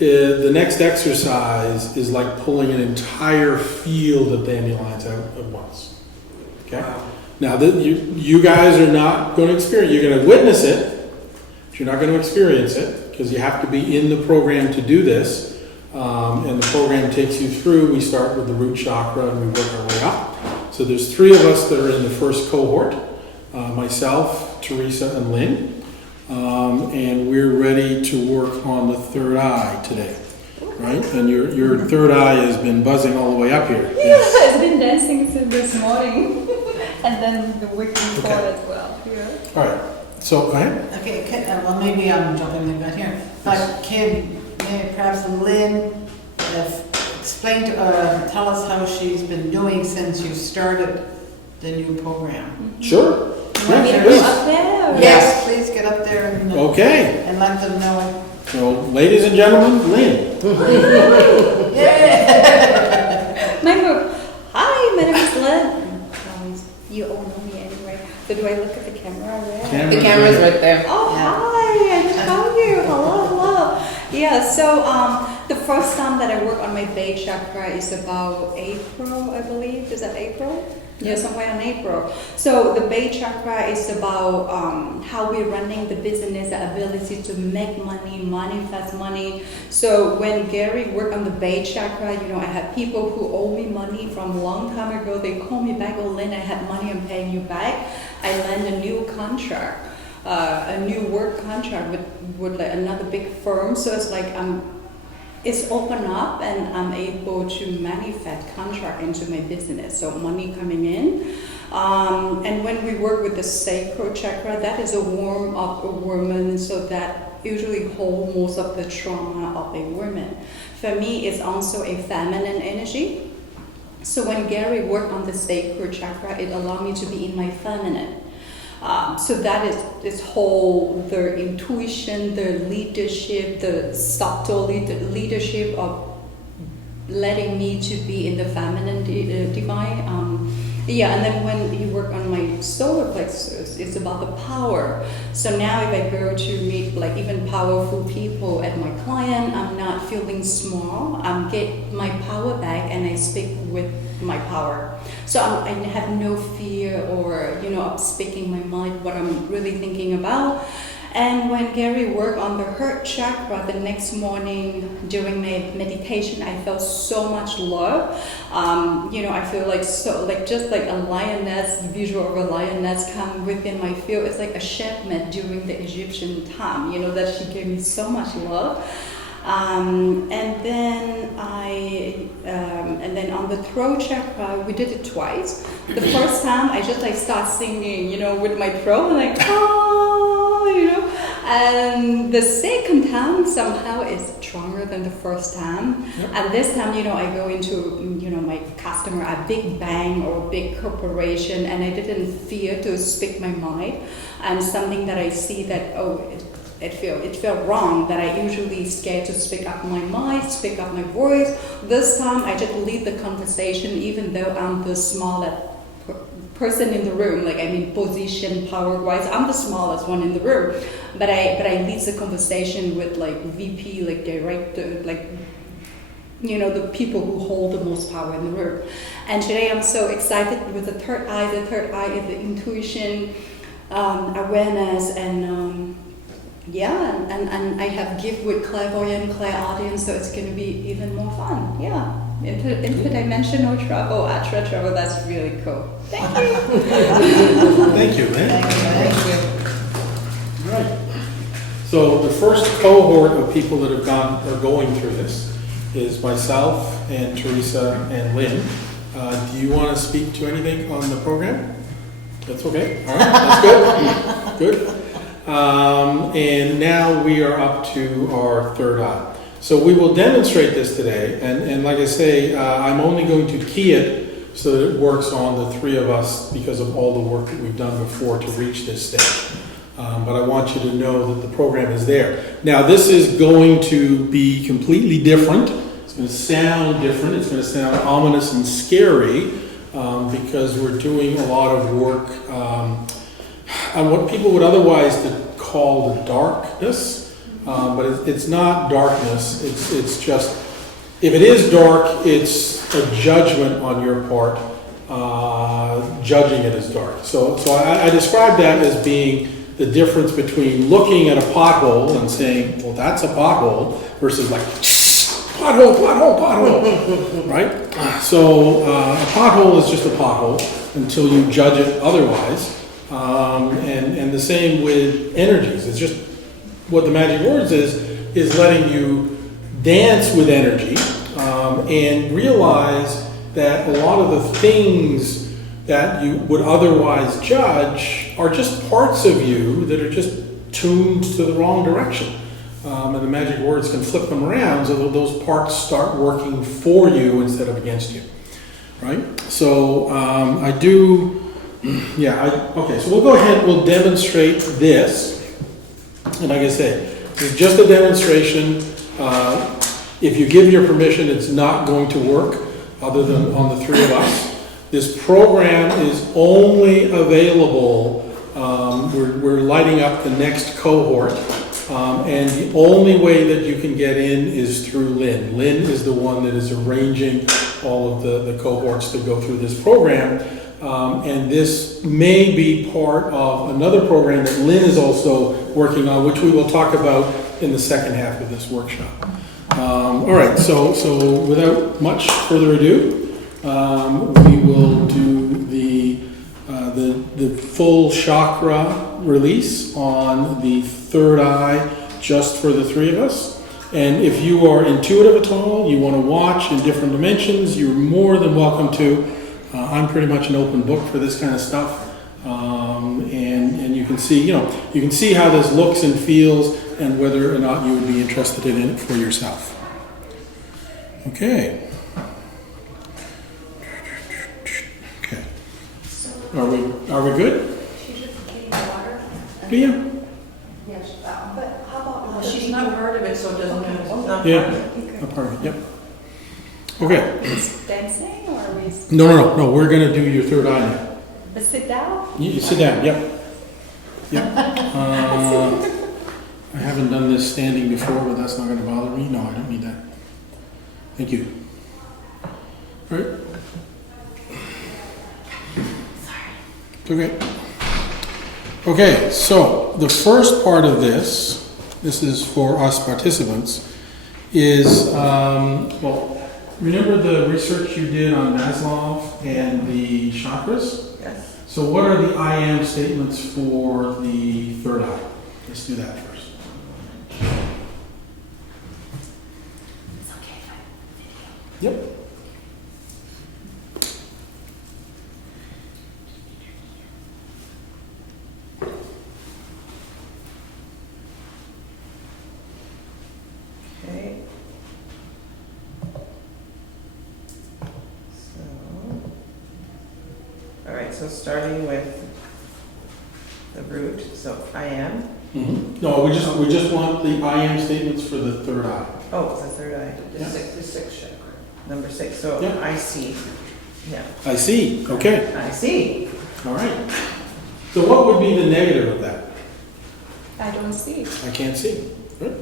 The next exercise is like pulling an entire field of dandelions out at once. Okay? Now, you guys are not going to experience, you're going to witness it, but you're not going to experience it, because you have to be in the program to do this. And the program takes you through. We start with the root chakra and we work our way up. So there's 3 of us that are in the first cohort, myself, Teresa, and Lynn. And we're ready to work on the third eye today, right? And your third eye has been buzzing all the way up here. Yeah, it's been dancing since this morning. And then the week before as well. Yeah. All right. So go ahead. Okay, well, maybe I'm jumping the gun here. But can perhaps Lynn explain to tell us how she's been doing since you started the new program? Sure. Want me to go up there? Or? Yes, please get up there Okay. and let them know. So, ladies and gentlemen, Lynn. My group. Hi, my name is Lynn. You all know me anyway. So do I look at the camera there? The camera's right there. Oh, hi, I just found you. Hello, hello. Yeah, so the first time that I work on my base chakra is about April, I believe. Is that April? Yeah, somewhere in April. So the base chakra is about how we're running the business, the ability to make money, manifest money. So when Gary worked on the base chakra, you know, I had people who owe me money from a long time ago. They call me back, oh Lynn, I had money, I'm paying you back. I land a new contract, a new work contract with like another big firm. So it's like it's open up and I'm able to manifest contract into my business. So money coming in. And when we work with the sacral chakra, that is a warm up a woman, so that usually hold most of the trauma of a woman. For me, it's also a feminine energy. So when Gary worked on the sacral chakra, it allowed me to be in my feminine. So that is this whole, the intuition, the leadership, the subtle leadership of letting me to be in the feminine divine. Yeah, and then when you work on my solar plexus, it's about the power. So now if I go to meet like even powerful people at my client, I'm not feeling small. I get my power back and I speak with my power. So I have no fear or, you know, of speaking my mind, what I'm really thinking about. And when Gary worked on the heart chakra, the next morning during my meditation, I felt so much love. I feel like just like a lioness, the visual of a lioness come within my field. It's like a shepherd during the Egyptian time, that she gave me so much love. And then on the throat chakra, we did it twice. The first time I just start singing, with my throat, like, and the second time somehow is stronger than the first time. Yep. And this time, I go into, my customer, a big bank or a big corporation, and I didn't fear to speak my mind. And something that I see that, it felt wrong, that I usually scared to speak up my mind, speak up my voice. This time I just lead the conversation, even though I'm the smallest person in the room, position, power-wise, I'm the smallest one in the room. But I lead the conversation with VP, director, the people who hold the most power in the room. And today I'm so excited with the third eye. The third eye is the intuition, awareness, and and I have gift with clairvoyant, clairaudience, so it's going to be even more fun. Yeah, interdimensional travel, astral travel, that's really cool. Thank you. Thank you, man. Thank you. Right. So the first cohort of people that are going through this is myself and Teresa and Lynn. Do you want to speak to anything on the program? That's okay. All right, that's good. Good. And now we are up to our third eye. So we will demonstrate this today, and like I say, I'm only going to key it so that it works on the three of us because of all the work that we've done before to reach this stage. But I want you to know that the program is there. Now this is going to be completely different. It's going to sound different. It's going to sound ominous and scary because we're doing a lot of work on what people would otherwise call the darkness, but it's not darkness. It's just, if it is dark, it's a judgment on your part, judging it as dark. So I describe that as being the difference between looking at a pothole and saying, well, that's a pothole, versus pothole, pothole, pothole, right? So a pothole is just a pothole until you judge it otherwise. And the same with energies. It's just what the magic words is letting you dance with energy and realize that a lot of the things that you would otherwise judge are just parts of you that are just tuned to the wrong direction. And the magic words can flip them around so that those parts start working for you instead of against you. Right? So okay, so we'll go ahead, we'll demonstrate this. And like I say, this is just a demonstration. If you give your permission, it's not going to work other than on the three of us. This program is only available, we're lighting up the next cohort, and the only way that you can get in is through Lynn. Lynn is the one that is arranging all of the cohorts to go through this program. And this may be part of another program that Lynn is also working on, which we will talk about in the second half of this workshop. All right, so without much further ado, we will do the full chakra release on the third eye, just for the three of us. And if you are intuitive at all, you want to watch in different dimensions, you're more than welcome to. I'm pretty much an open book for this kind of stuff, and you can see how this looks and feels, and whether or not you would be interested in it for yourself. Okay. Okay. Are we good? She's just getting water. Yeah. Yes, but how about? She's not part of it, so it doesn't matter. Yeah. A part of it. Yep. Okay. Is dancing or are we? No. We're gonna do your third eye now. But sit down? You sit down. Yep. I haven't done this standing before, but that's not going to bother me. No, I don't need that. Thank you. All right. Sorry. It's okay. Okay, so the first part of this is for us participants, is, well, remember the research you did on Maslow and the chakras? Yes. So what are the I am statements for the third eye? Let's do that first. It's okay if I Yep. Okay. So, all right, so starting with the root, so I am. No, we just want the I am statements for the third eye. Oh, the third eye, The sixth chakra. number 6, so Yeah. I see. Yeah, I see, okay, I see. all right. So what would be the negative of that? I don't see. I can't see. Right.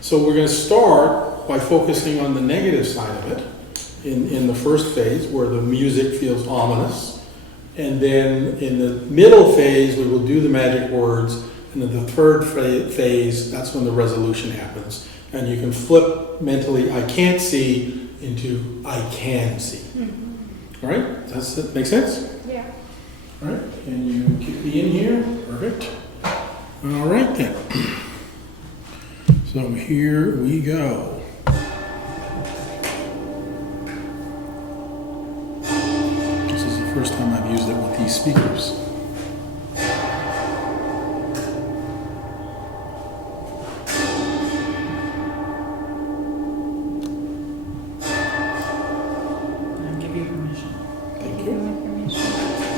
So we're going to start by focusing on the negative side of it in the first phase where the music feels ominous. And then in the middle phase, we will do the magic words. And in the third phase, that's when the resolution happens. And you can flip mentally, I can't see, into I can see. All right? Does that make sense? Yeah. All right, can you keep the in here? Perfect. All right then. So here we go. This is the first time I've used it with these speakers. I'll give you permission. Thank you.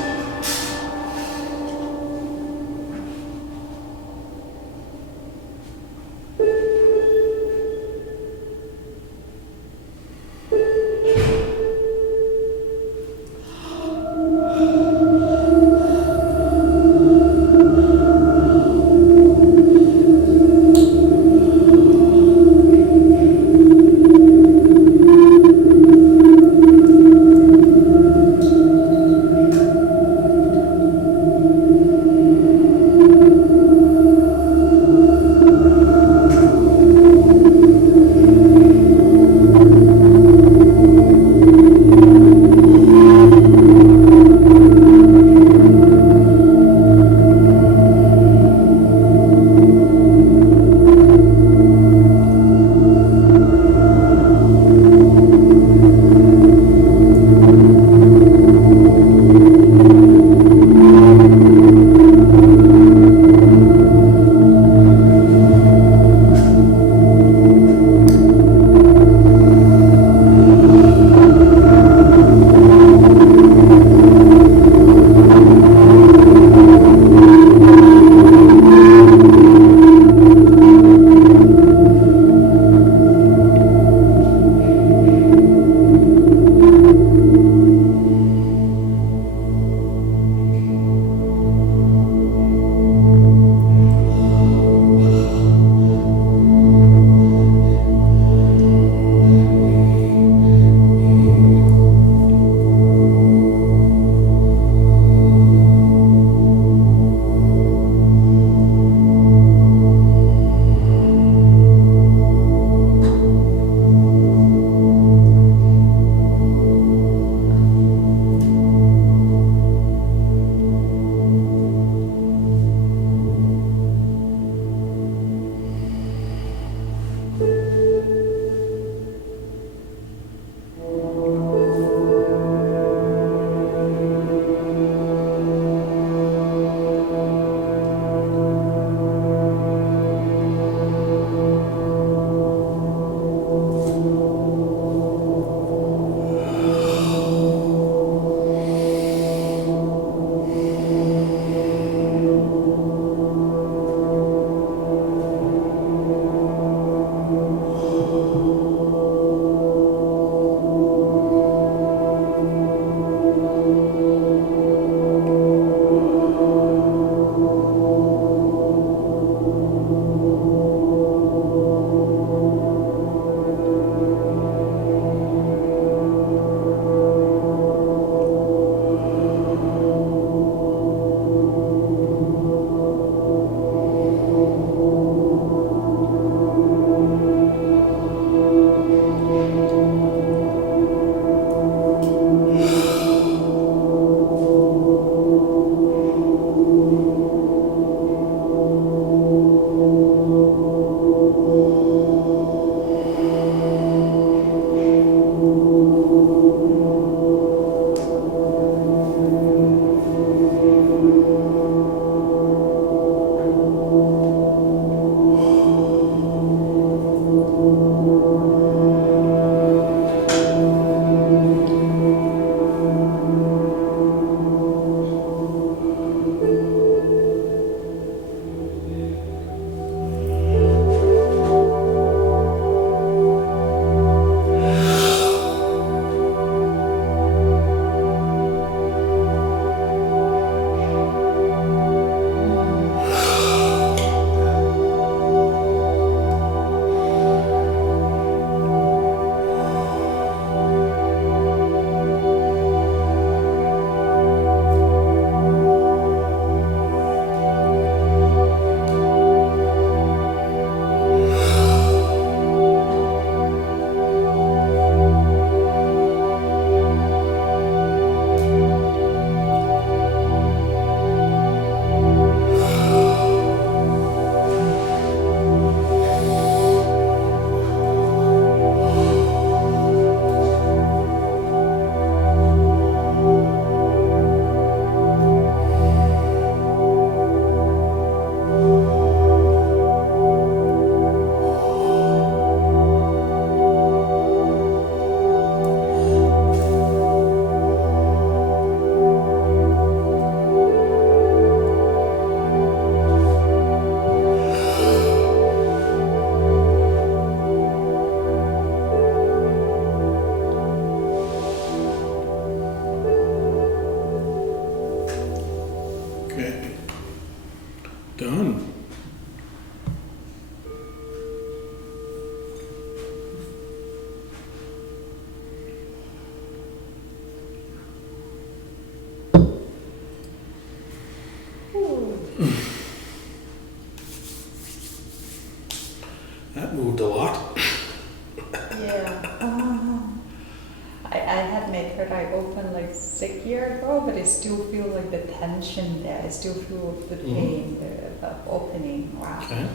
had my third eye open like 6 years ago, but I still feel like the tension there. I still feel the pain, the opening. Wow. Okay.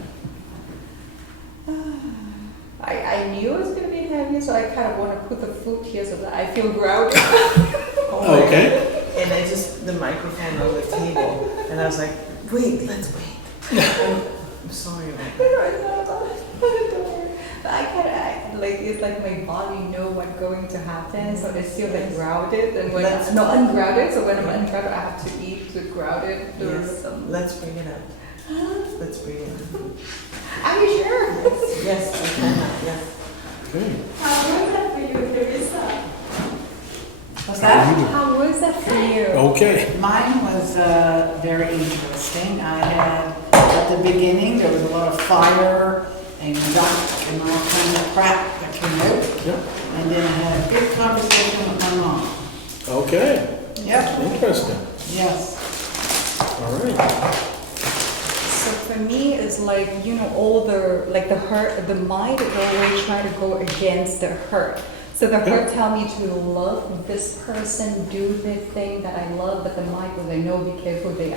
I knew it was going to be heavy, so I kind of want to put the foot here so that I feel grounded. Okay. And I just, the microphone on the table, and I was like, wait, let's wait. I'm sorry, man. Don't worry. But I kind of, like, it's like my body know what's going to happen, so it's still like grounded, and when Let's- I'm not ungrounded, so when I'm ungrounded, I have to eat to ground it. Do Yes. some. Let's bring it up. Let's bring it up. Are you sure? Yes, I can. Yes. Okay. How was that for you? There is that. What's that? How was that for you? Okay. Mine was very interesting. I had, at the beginning, there was a lot of fire and duck and all kinds of crap that came out. Yep. And then I had a big conversation with my mom. Okay. Yep. Interesting. Yes. All right. So for me, it's like, all the, like the hurt, the mind is always trying to go against the hurt. So the hurt tell me to love this person, do the thing that I love, but the mind will say, no, be careful, they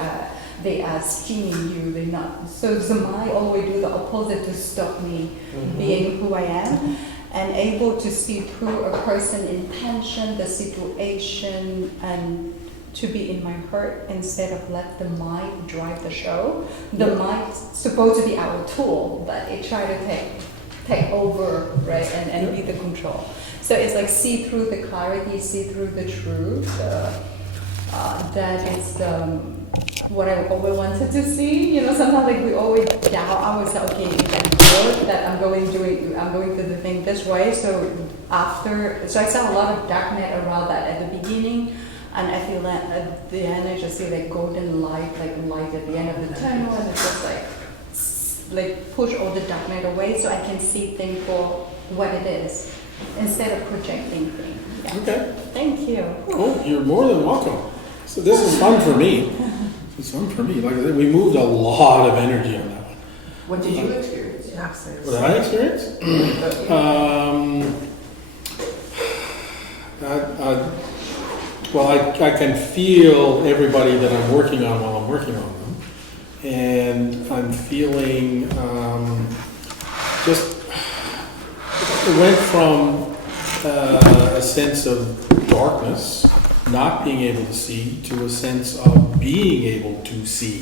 are scheming you, they're not. So the mind always do the opposite to stop me being who I am, and able to see through a person intention, the situation, and to be in my hurt instead of let the mind drive the show. The mind's supposed to be our tool, but it try to take over, right, and be the control. So it's like see through the clarity, see through the truth. That is what I always wanted to see. Sometimes like we always doubt ourselves. Okay, is that good that I'm going to do the thing this way? So I saw a lot of dark night around that at the beginning. And I feel that at the end, I just see like golden light, like light at the end of the tunnel, and it's just like push all the dark night away, so I can see things for what it is instead of projecting things. Yeah. Okay. Thank you. Oh, you're more than welcome. So this is fun for me. It's fun for me. Like I said, we moved a lot of energy on that one. What did you experience? What did I experience? Well, I can feel everybody that I'm working on while I'm working on them. And I'm feeling it went from a sense of darkness, not being able to see, to a sense of being able to see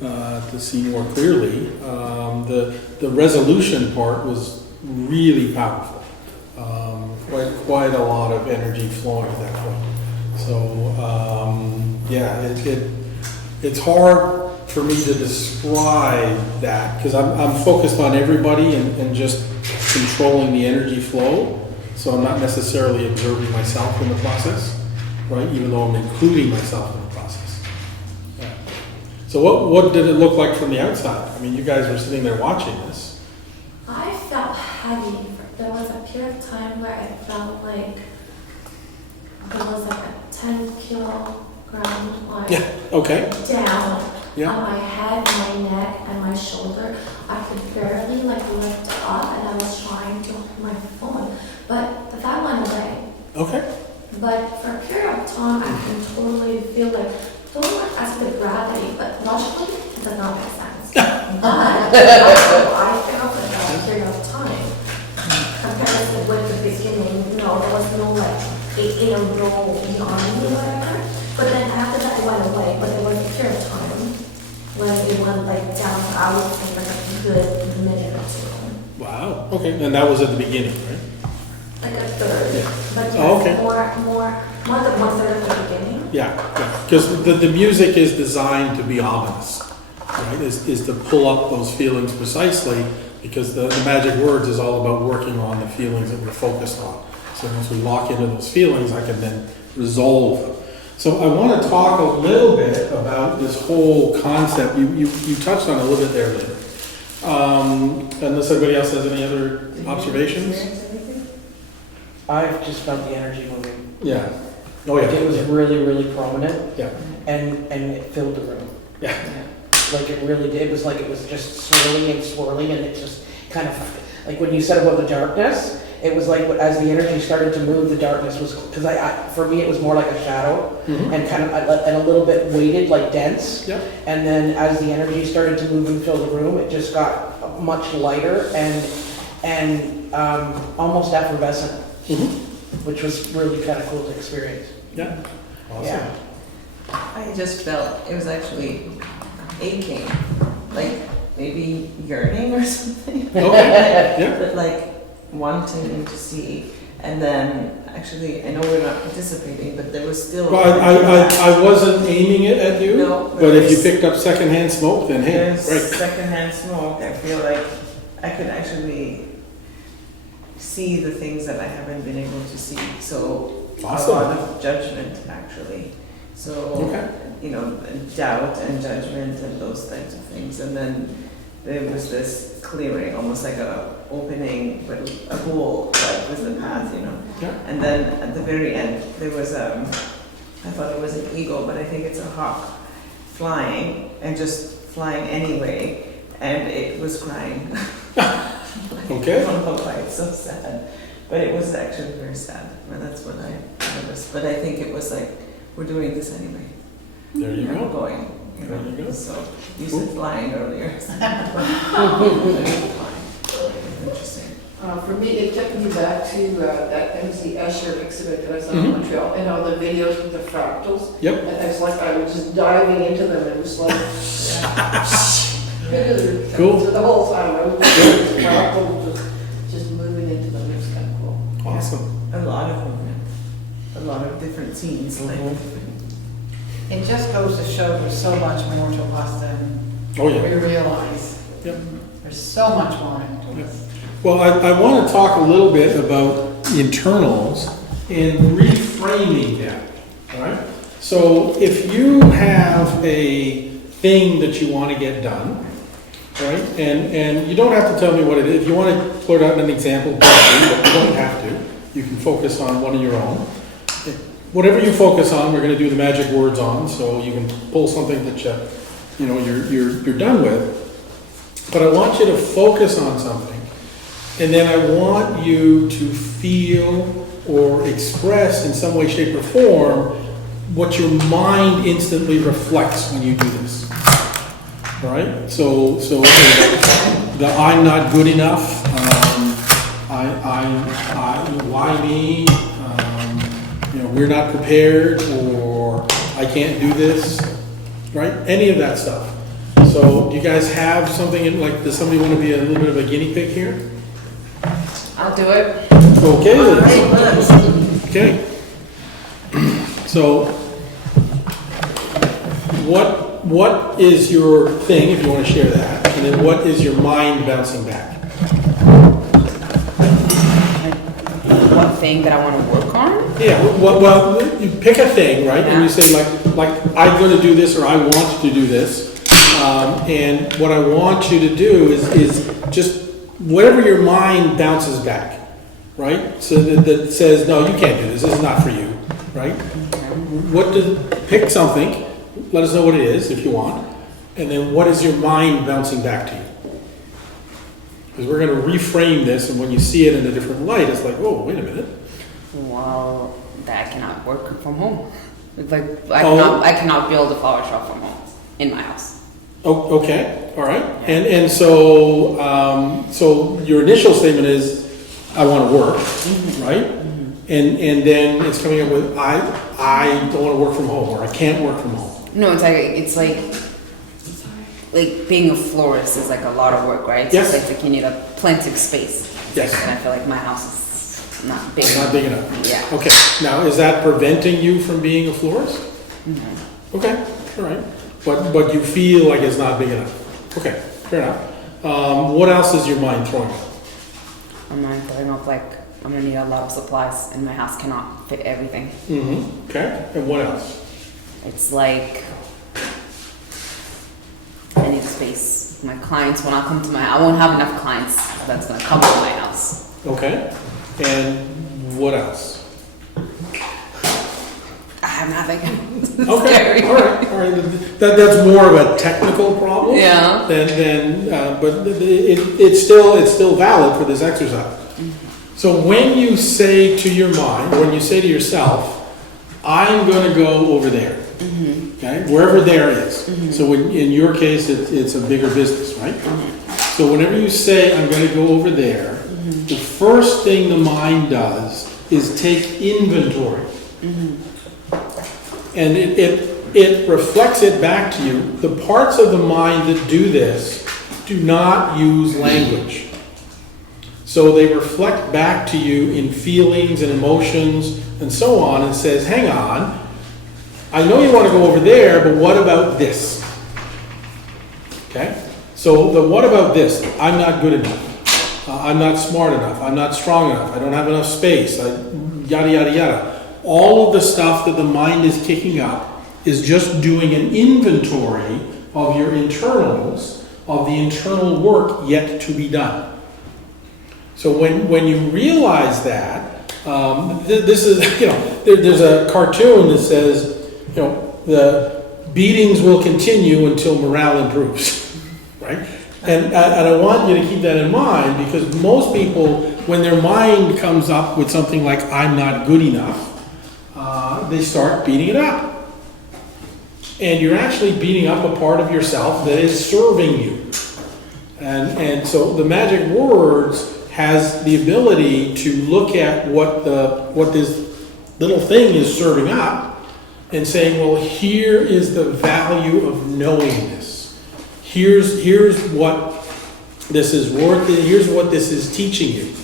more clearly. The resolution part was really powerful. Quite a lot of energy flowing at that point. So it's hard for me to describe that because I'm focused on everybody and just controlling the energy flow. So I'm not necessarily observing myself in the process, right? Even though I'm including myself in the process. Yeah. So what did it look like from the outside? I mean, you guys were sitting there watching this. I felt heavy. There was a period of time where I felt like there was like a 10 kilogram like down on my head, my neck, and my shoulder. I could barely like lift up, and I was trying to hold my phone, but that went away. Okay. But for a period of time, I can totally feel like, don't look as the gravity, but logically, it does not make sense. But I felt like that period of time, compared with the beginning, there was no like in a row behind me or whatever. But then after that, it went away. But there was a period of time when it went like down. I would think like a good minute or two. Wow. Okay. And that was at the beginning, right? Like a third. Yeah. But okay. more than 1/3 of the beginning. Yeah. Because the music is designed to be ominous, right? Is to pull up those feelings precisely because the magic words is all about working on the feelings that we're focused on. So once we lock into those feelings, I can then resolve them. So I want to talk a little bit about this whole concept. You touched on it a little bit there, Lynn. Unless anybody else has any other observations? I've just felt the energy moving. Yeah. Oh yeah. It was really, really prominent. Yeah. And it filled the room. Yeah. Like it really did. It was like it was just swirling and swirling, and it just kind of like when you said about the darkness, it was like as the energy started to move, the darkness was, because for me, it was more like a shadow and kind of and a little bit weighted, like dense. Yep. And then as the energy started to move and fill the room, it just got much lighter and almost effervescent, which was really kind of cool to experience. Yeah. Awesome. Yeah. I just felt it was actually aching, like maybe yearning or something. Okay. Yeah. But like wanting to see, and then actually, I know we're not participating, but there was still. Well, I wasn't aiming it at you, No, but if you there's- picked up secondhand smoke, then hey, There's great. secondhand smoke. I feel like I could actually see the things that I haven't been able to see. So Awesome. a lot of judgment, actually. So Okay. you know, doubt and judgment and those types of things. And then there was this clearing, almost like a opening, but a hole that was the path, you know. Yeah. And then at the very end, there was I thought it was an eagle, but I think it's a hawk flying and just flying anyway, and it was crying. Okay. I don't know why it's so sad, but it was actually very sad. And that's what I noticed. But I think it was like, we're doing this anyway. There you We're go. going. You know? There you go. So you said flying earlier. Interesting. For me, it took me back to that MC Escher exhibit that I saw in Mhm. Montreal, and all the videos with the fractals. Yep. And it's like I was just diving into them. It was like Cool. So the whole time I was just fractals, just moving into them. It was kind of cool. Awesome. A lot of movement. A lot of different scenes. Like, It just goes to show there's so much more to us than Oh, we yeah. realize. Yep. There's so much more into Yep. us. Well, I want to talk a little bit about internals and reframing them, all right? So if you have a thing that you want to get done, right? And you don't have to tell me what it is. If you want to put out an example, but you don't have to. You can focus on one of your own. Whatever you focus on, we're going to do the magic words on, so you can pull something that you're done with. But I want you to focus on something, and then I want you to feel or express in some way, shape, or form what your mind instantly reflects when you do this. All right? So the I'm not good enough, why me? We're not prepared, or I can't do this, right? Any of that stuff. So do you guys have something does somebody want to be a little bit of a guinea pig here? I'll do it. Okay. Okay. So what is your thing, if you want to share that, and then what is your mind bouncing back? One thing that I want to work on. Yeah, well, you pick a thing, right? And you say like I'm going to do this, or I want to do this. And what I want you to do is just whatever your mind bounces back, right? So that says, no, you can't do this. This is not for you, right? Pick something. Let us know what it is if you want. And then what is your mind bouncing back to you? Because we're going to reframe this, and when you see it in a different light, it's like, oh, wait a minute. Well, that I cannot work from home. Like I cannot build a flower shop from home in my house. Oh, okay, all right. And so so your initial statement is, I want to work, right? And then it's coming up with, I don't want to work from home, or I can't work from home. No, it's like being a florist is like a lot of work, right? So Yes. It's like you need a plenty of space. Yes. And I feel like my house is not big enough. Not big enough. Yeah. Okay, now is that preventing you from being a florist? No. Okay, all right. But you feel like it's not big enough. Okay, fair enough. What else is your mind throwing at? I'm not throwing up I'm gonna need a lot of supplies, and my house cannot fit everything. Mm-hmm. Okay, and what else? It's like I need space. My clients will not come to my. I won't have enough clients that's gonna come to my house. Okay, and what else? I have nothing. Okay, all right. That's more of a technical problem. Yeah. But it's still valid for this exercise. So when you say to your mind, when you say to yourself, I'm going to go over there, okay, wherever there is. So in your case, it's a bigger business, right? So whenever you say, I'm going to go over there, the first thing the mind does is take inventory. And it reflects it back to you. The parts of the mind that do this do not use language. So they reflect back to you in feelings and emotions and so on, and says, hang on, I know you want to go over there, but what about this? Okay? So the what about this? I'm not good enough. I'm not smart enough. I'm not strong enough. I don't have enough space. Yada, yada, yada. All of the stuff that the mind is kicking up is just doing an inventory of your internals, of the internal work yet to be done. So when you realize that, this is, there's a cartoon that says, the beatings will continue until morale improves, right? And I want you to keep that in mind, because most people, when their mind comes up with something like, I'm not good enough, they start beating it up. And you're actually beating up a part of yourself that is serving you. And so the magic words has the ability to look at what this little thing is serving up and saying, well, here is the value of knowing this. Here's what this is worth. Here's what this is teaching you.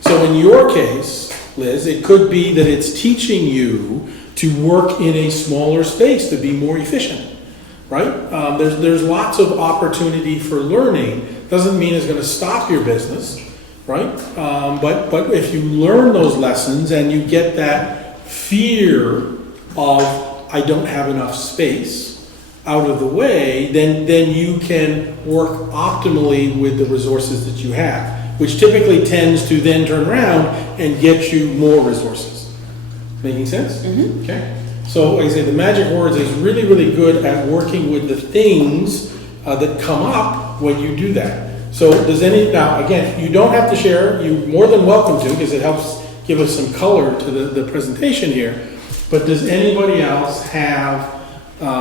So in your case, Liz, it could be that it's teaching you to work in a smaller space to be more efficient, right? There's lots of opportunity for learning. Doesn't mean it's going to stop your business, right? But if you learn those lessons and you get that fear of I don't have enough space out of the way, then you can work optimally with the resources that you have, which typically tends to then turn around and get you more resources. Making sense? Okay. So like I say, the magic words is really, really good at working with the things that come up when you do that. So now again, you don't have to share, you're more than welcome to, because it helps give us some color to the presentation here. But does anybody else have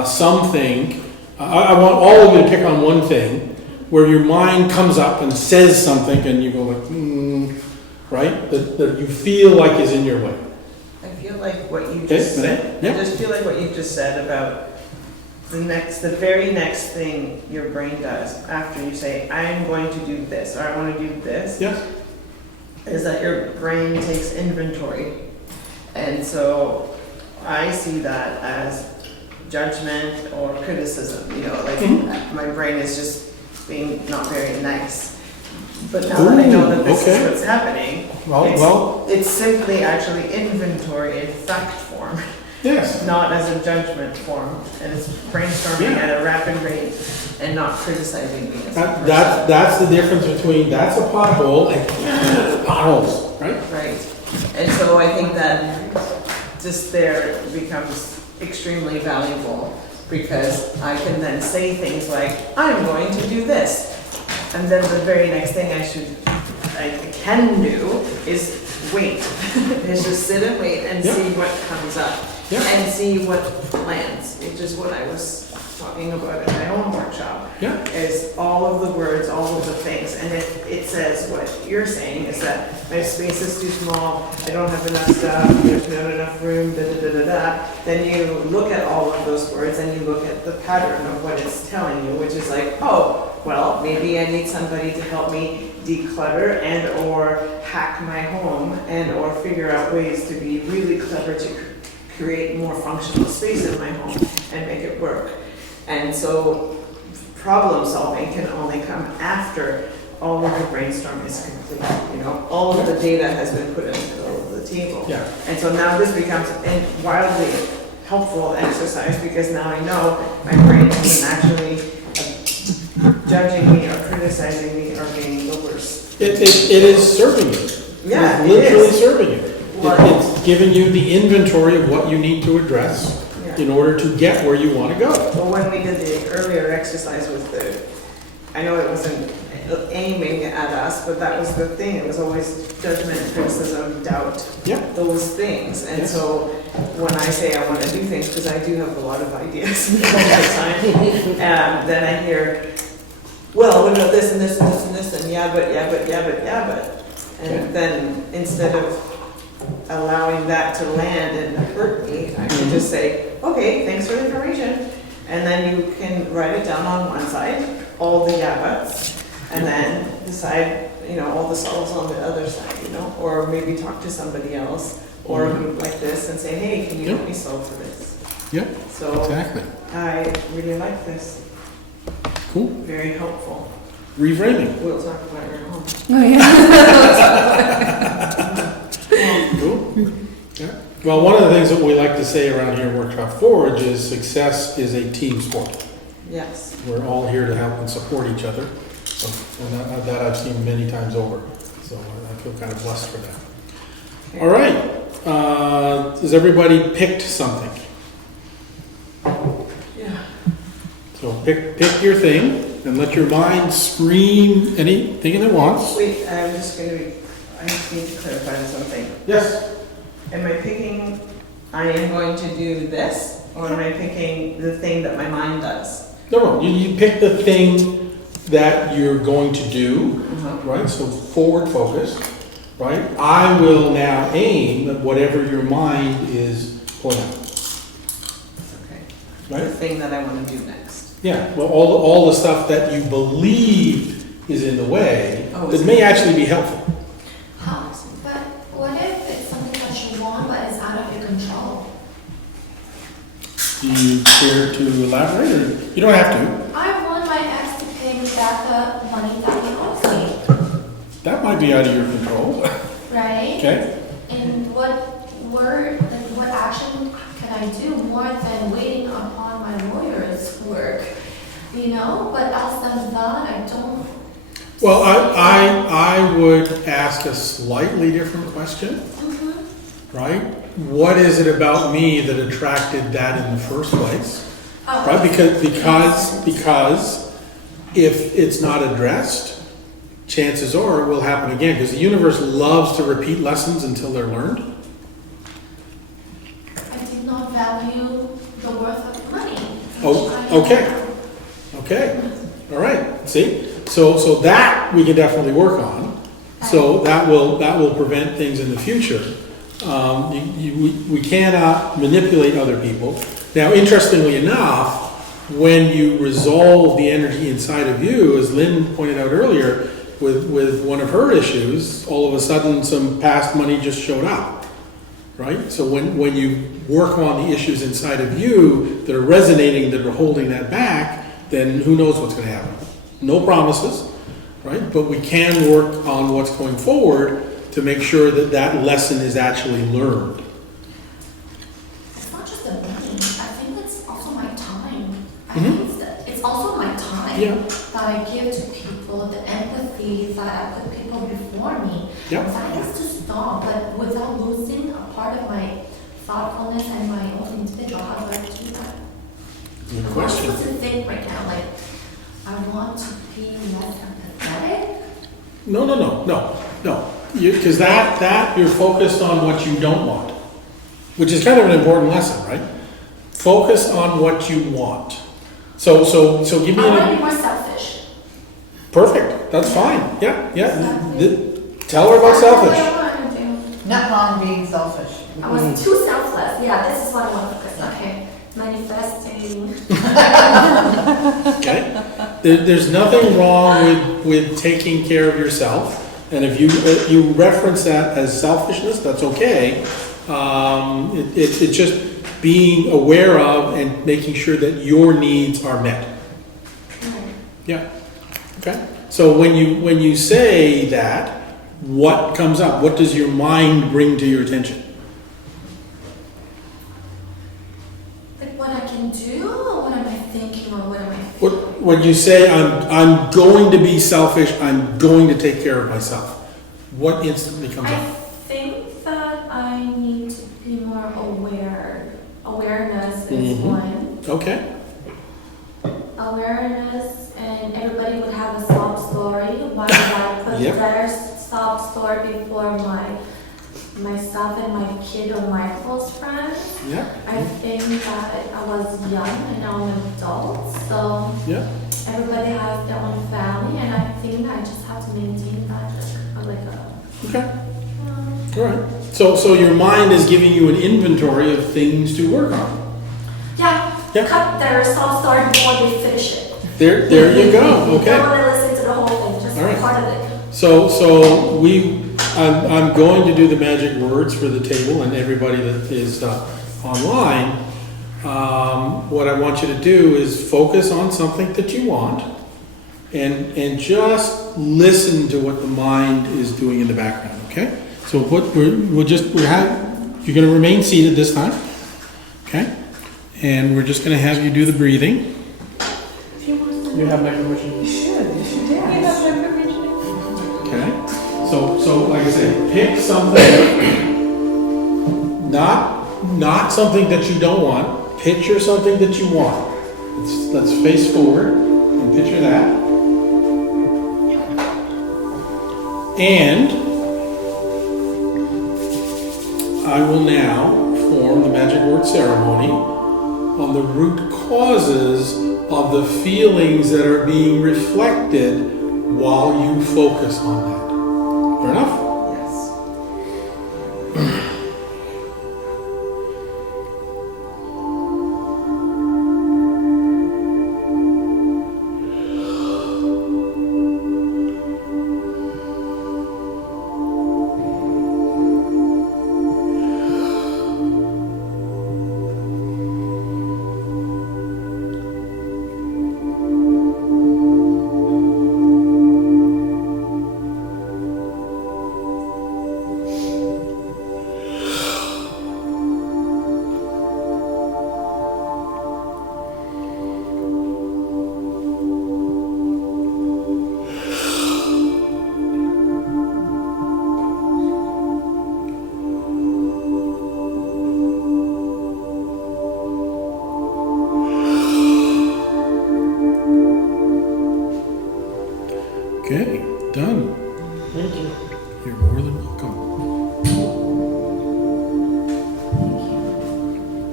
something, I want all of you to pick on one thing, where your mind comes up and says something and you go like, right? That you feel like is in your way. I feel like what you just said, I just feel like what you just said about the very next thing your brain does after you say, I'm going to do this, or I want to do this, is that your brain takes inventory. And so I see that as judgment or criticism, my brain is just being not very nice. But now that I know that this is what's happening, it's simply actually inventory in fact form. Yes. Not as a judgment form, and it's brainstorming at a rapid rate and not criticizing me as a person. That's the difference between, that's a pothole and potholes, right? Right. And so I think that just there becomes extremely valuable, because I can then say things like, I'm going to do this. And then the very next thing I can do is wait. Is just sit and wait and see what comes up. And see what lands, which is what I was talking about in my own workshop. Is all of the words, all of the things. And if it says what you're saying is that my space is too small, I don't have enough stuff, there's not enough room, then you look at all of those words and you look at the pattern of what it's telling you, which is like, oh, well, maybe I need somebody to help me declutter and or hack my home and or figure out ways to be really clever to create more functional space in my home and make it work. And so problem solving can only come after all of the brainstorm is complete. All of the data has been put into the table. And so now this becomes a wildly helpful exercise, because now I know my brain isn't actually judging me or criticizing me or being the worst. It is serving you. Yeah, it's literally serving you. It's giving you the inventory of what you need to address in order to get where you want to go. Well, when we did the earlier exercise with I know it wasn't aiming at us, but that was the thing, it was always judgment, criticism, doubt, Yeah. those things. And Yes. so when I say I want to do things, because I do have a lot of ideas all the time, then I hear, well, what about this and this and this and this, and yeah, but. And then instead of allowing that to land and hurt me, I can just say, okay, thanks for the information. And then you can write it down on one side, all the yeah buts, and then decide, all the solves on the other side, or maybe talk to somebody else or a group like this and say, hey, can you help me solve for this? Yeah, So exactly. I really like this, Cool. very helpful. Reframing. We'll talk about it at home. Oh, yeah. Cool. Yeah. Well, one of the things that we like to say around here in Workshop Forge is success is a team sport. Yes. We're all here to help and support each other. So, and that I've seen many times over. So I feel kind of blessed for that. All right. Has everybody picked something? Yeah. So pick your thing and let your mind scream anything it wants. Wait, I just need to clarify something. Yes. Am I picking, I am going to do this, or am I picking the thing that my mind does? No. You pick the thing that you're going to do, right? So forward focus, right? I will now aim at whatever your mind is pulling out. Okay. Right? The thing that I want to do next. Yeah, well, all the stuff that you believe is in the way, Oh, that may actually be helpful. But what if it's something that you want but it's out of your control? Do you care to elaborate, or you don't have to? I want my ex to pay me back the money that he owes me, That might be out of your control. right? Okay? And what action can I do more than waiting upon my lawyer's work? But else than that, I don't. Well, I would ask a slightly different question, right? What is it about me that attracted that in the first place? Right? Because if it's not addressed, chances are it will happen again, because the universe loves to repeat lessons until they're learned. I did not value the worth of money. Oh, okay. Okay, all right, see? So that we can definitely work on. So that will prevent things in the future. We cannot manipulate other people. Now, interestingly enough, when you resolve the energy inside of you, as Lynn pointed out earlier, with one of her issues, all of a sudden some past money just showed up, right? So when you work on the issues inside of you that are resonating, that are holding that back, then who knows what's going to happen. No promises, right? But we can work on what's going forward to make sure that that lesson is actually learned. It's not just the money. I think it's also my time. I think it's also my time that I give to people, the empathy that I put people before me. Yeah. That has to stop, but without losing a part of my thoughtfulness and my own individual. How do I do that? Good I'm question. supposed to think right now, like, I want to be less empathetic. No. Because that you're focused on what you don't want, which is kind of an important lesson, right? Focus on what you want. So give me I want to be more selfish. Perfect. That's fine. Yeah. Exactly. Tell her about That's selfish. what I want to do. Not wrong being selfish. I was too selfless. Yeah, this is what I want to focus on. Okay. Manifesting. Okay. There's nothing wrong with taking care of yourself, and if you reference that as selfishness, that's okay. It's just being aware of and making sure that your needs are met. Yeah. Okay. So when you say that, what comes up? What does your mind bring to your attention? Like what I can do, or what am I thinking, or what am I feeling? When you say I'm going to be selfish, I'm going to take care of myself, what instantly comes I up? think that I need to be more aware. Awareness is one. Okay. Awareness, and everybody would have a sob story a better soft store before myself and my kid or my close friends. Yeah. I think that I was young and now I'm an adult, so Yeah. everybody has their own family, and I think I just have to maintain that like a. Okay. All right. So your mind is giving you an inventory of things to work on. Yeah. Yeah. Cut their soft start before they finish it. There you go. Okay. I don't want to listen to the whole thing, just All right. part of it. I'm going to do the magic words for the table and everybody that is online. What I want you to do is focus on something that you want, and just listen to what the mind is doing in the background. Okay. So you're going to remain seated this time. Okay. And we're just going to have you do the breathing. You have my permission. You should dance. Okay. So like I said, pick something, not something that you don't want. Picture something that you want. Let's face forward and picture that. And I will now perform the magic word ceremony on the root causes of the feelings that are being reflected while you focus on that. Fair enough? Okay, done. Thank you. You're more than welcome.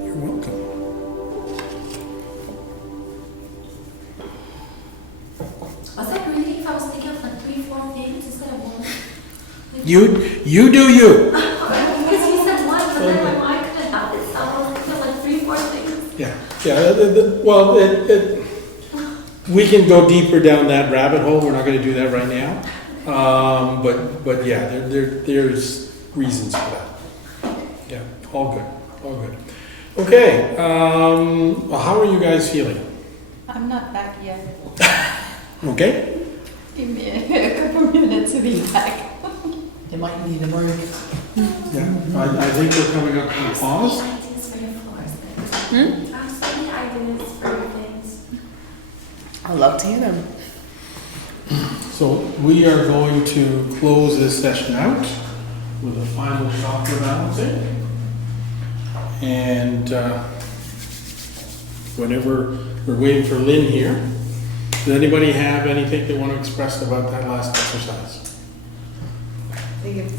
You're welcome. Was I greedy if I was thinking of like 3-4 things instead of one? You do you. Because you said one, but then my mind couldn't help it, so I was thinking of like 3-4 things. Yeah. Well, we can go deeper down that rabbit hole. We're not going to do that right now. But yeah, there's reasons for that. Yeah, all good. Okay. Well, how are you guys feeling? I'm not back yet. Okay. Give me a couple minutes to be back. They might need a break. Yeah. I think we're coming up to a pause. Ideas for your floors. I have so many ideas for your things. I love to hear them. So we are going to close this session out with a final chakra balancing. And whenever we're waiting for Lynn here, does anybody have anything they want to express about that last exercise?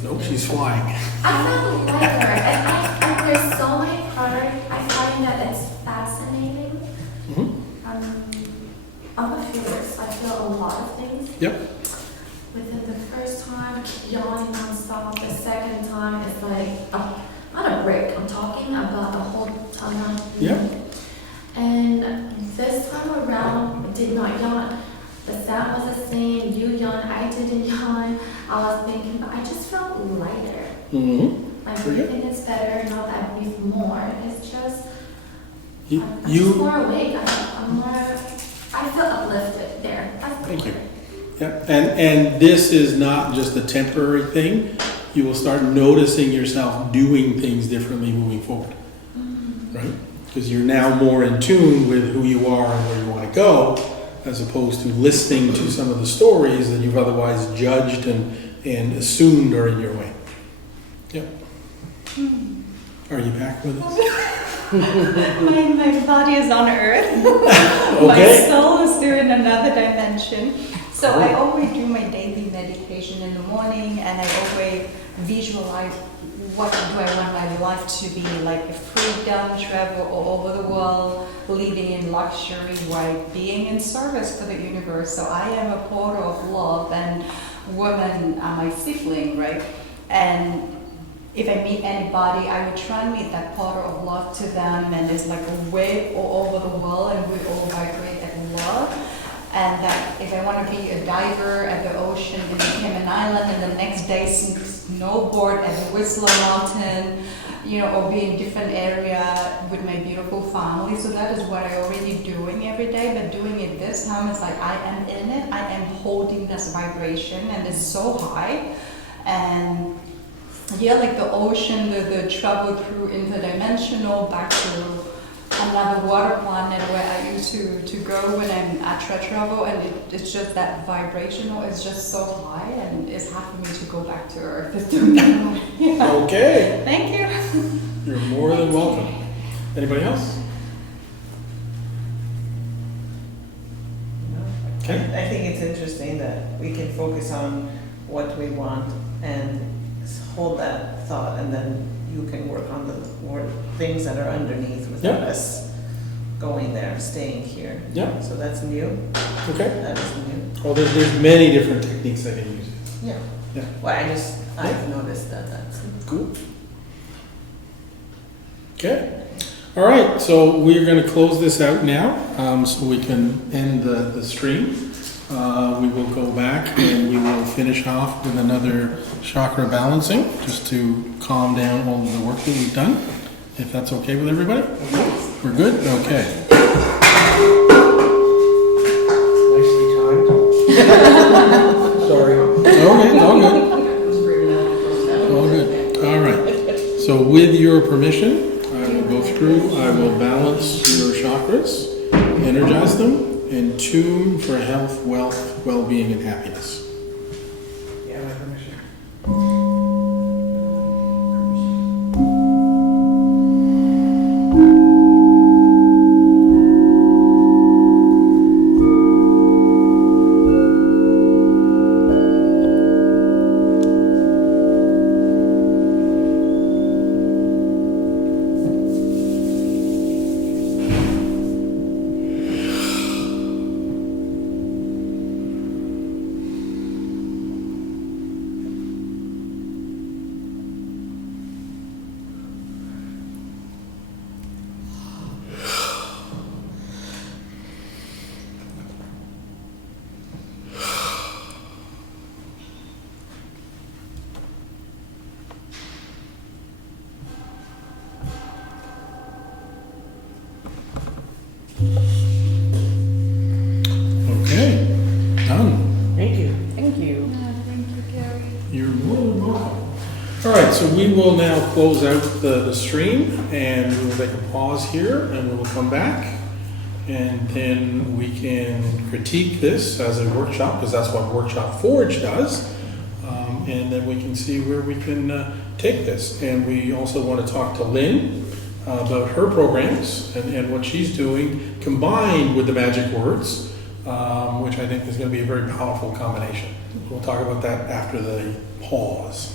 Nope, she's flying. I really like her, and there's so many parts. I find that it's fascinating. I'm a feeler, so I feel a lot of things. Yep. Within the first time, yawning nonstop. The second time, it's like not a break. I'm talking about the whole time. Yep. And this time around, I did not yawn. The sound was the same. You yawned, I didn't yawn. I was thinking, but I just felt lighter. Mm-hmm. My breathing is better now that I breathe more. It's just, I'm just You. more awake. I'm more, I feel uplifted there. That's the Thank you. word. Yeah. And this is not just a temporary thing. You will start noticing yourself doing things differently moving forward, right? Because you're now more in tune with who you are and where you want to go, as opposed to listening to some of the stories that you've otherwise judged and assumed are in your way. Yep. Are you back with us? My body is on earth. Okay. My soul is still in another dimension. So I always do my daily meditation in the morning, and I always visualize what do I want my life to be, like a freedom, travel all over the world, living in luxury while being in service for the universe. So I am a portal of love, and women are my sibling, right? And if I meet anybody, I would try and meet that portal of love to them, and it's like a wave all over the world, and we all vibrate at love. And that if I want to be a diver at the ocean in the Cayman Island, and the next day snowboard at the Whistler Mountain, you know, or be in different area with my beautiful family. So that is what I already doing every day, but doing it this time is like I am in it, I am holding this vibration, and it's so high. And yeah, like the ocean, the travel through interdimensional back to another water planet where I used to go when I'm at travel, and it's just that vibrational is just so high, and it's hard for me to go back to Earth. It's doing yeah. Okay. Thank you. You're more than welcome. Anybody else? Okay. I think it's interesting that we can focus on what we want and hold that thought, and then you can work on the more things that are underneath without us going there, staying here. Yeah. So that's new. Okay. That is new. Well, there's many different techniques I can use. Yeah. Yeah. Well, I've noticed that that's Cool. Okay. All right. So we're going to close this out now, so we can end the stream. We will go back and we will finish off with another chakra balancing, just to calm down all of the work that we've done, if that's okay with everybody. We're good? Okay. Nicely timed. Sorry. Okay, it's all good. All good. All right. So with your permission, I will go through, I will balance your chakras, energize them, and tune for health, wealth, well-being, and happiness. Yeah, my permission. Okay, done. Thank you. Thank you. Thank you, Gary. You're more than welcome. All right, so we will now close out the stream, and we will take a pause here, and we will come back, and then we can critique this as a workshop, because that's what Workshop Forge does, and then we can see where we can take this. And we also want to talk to Lynn about her programs and what she's doing, combined with the magic words, which I think is going to be a very powerful combination. We'll talk about that after the pause.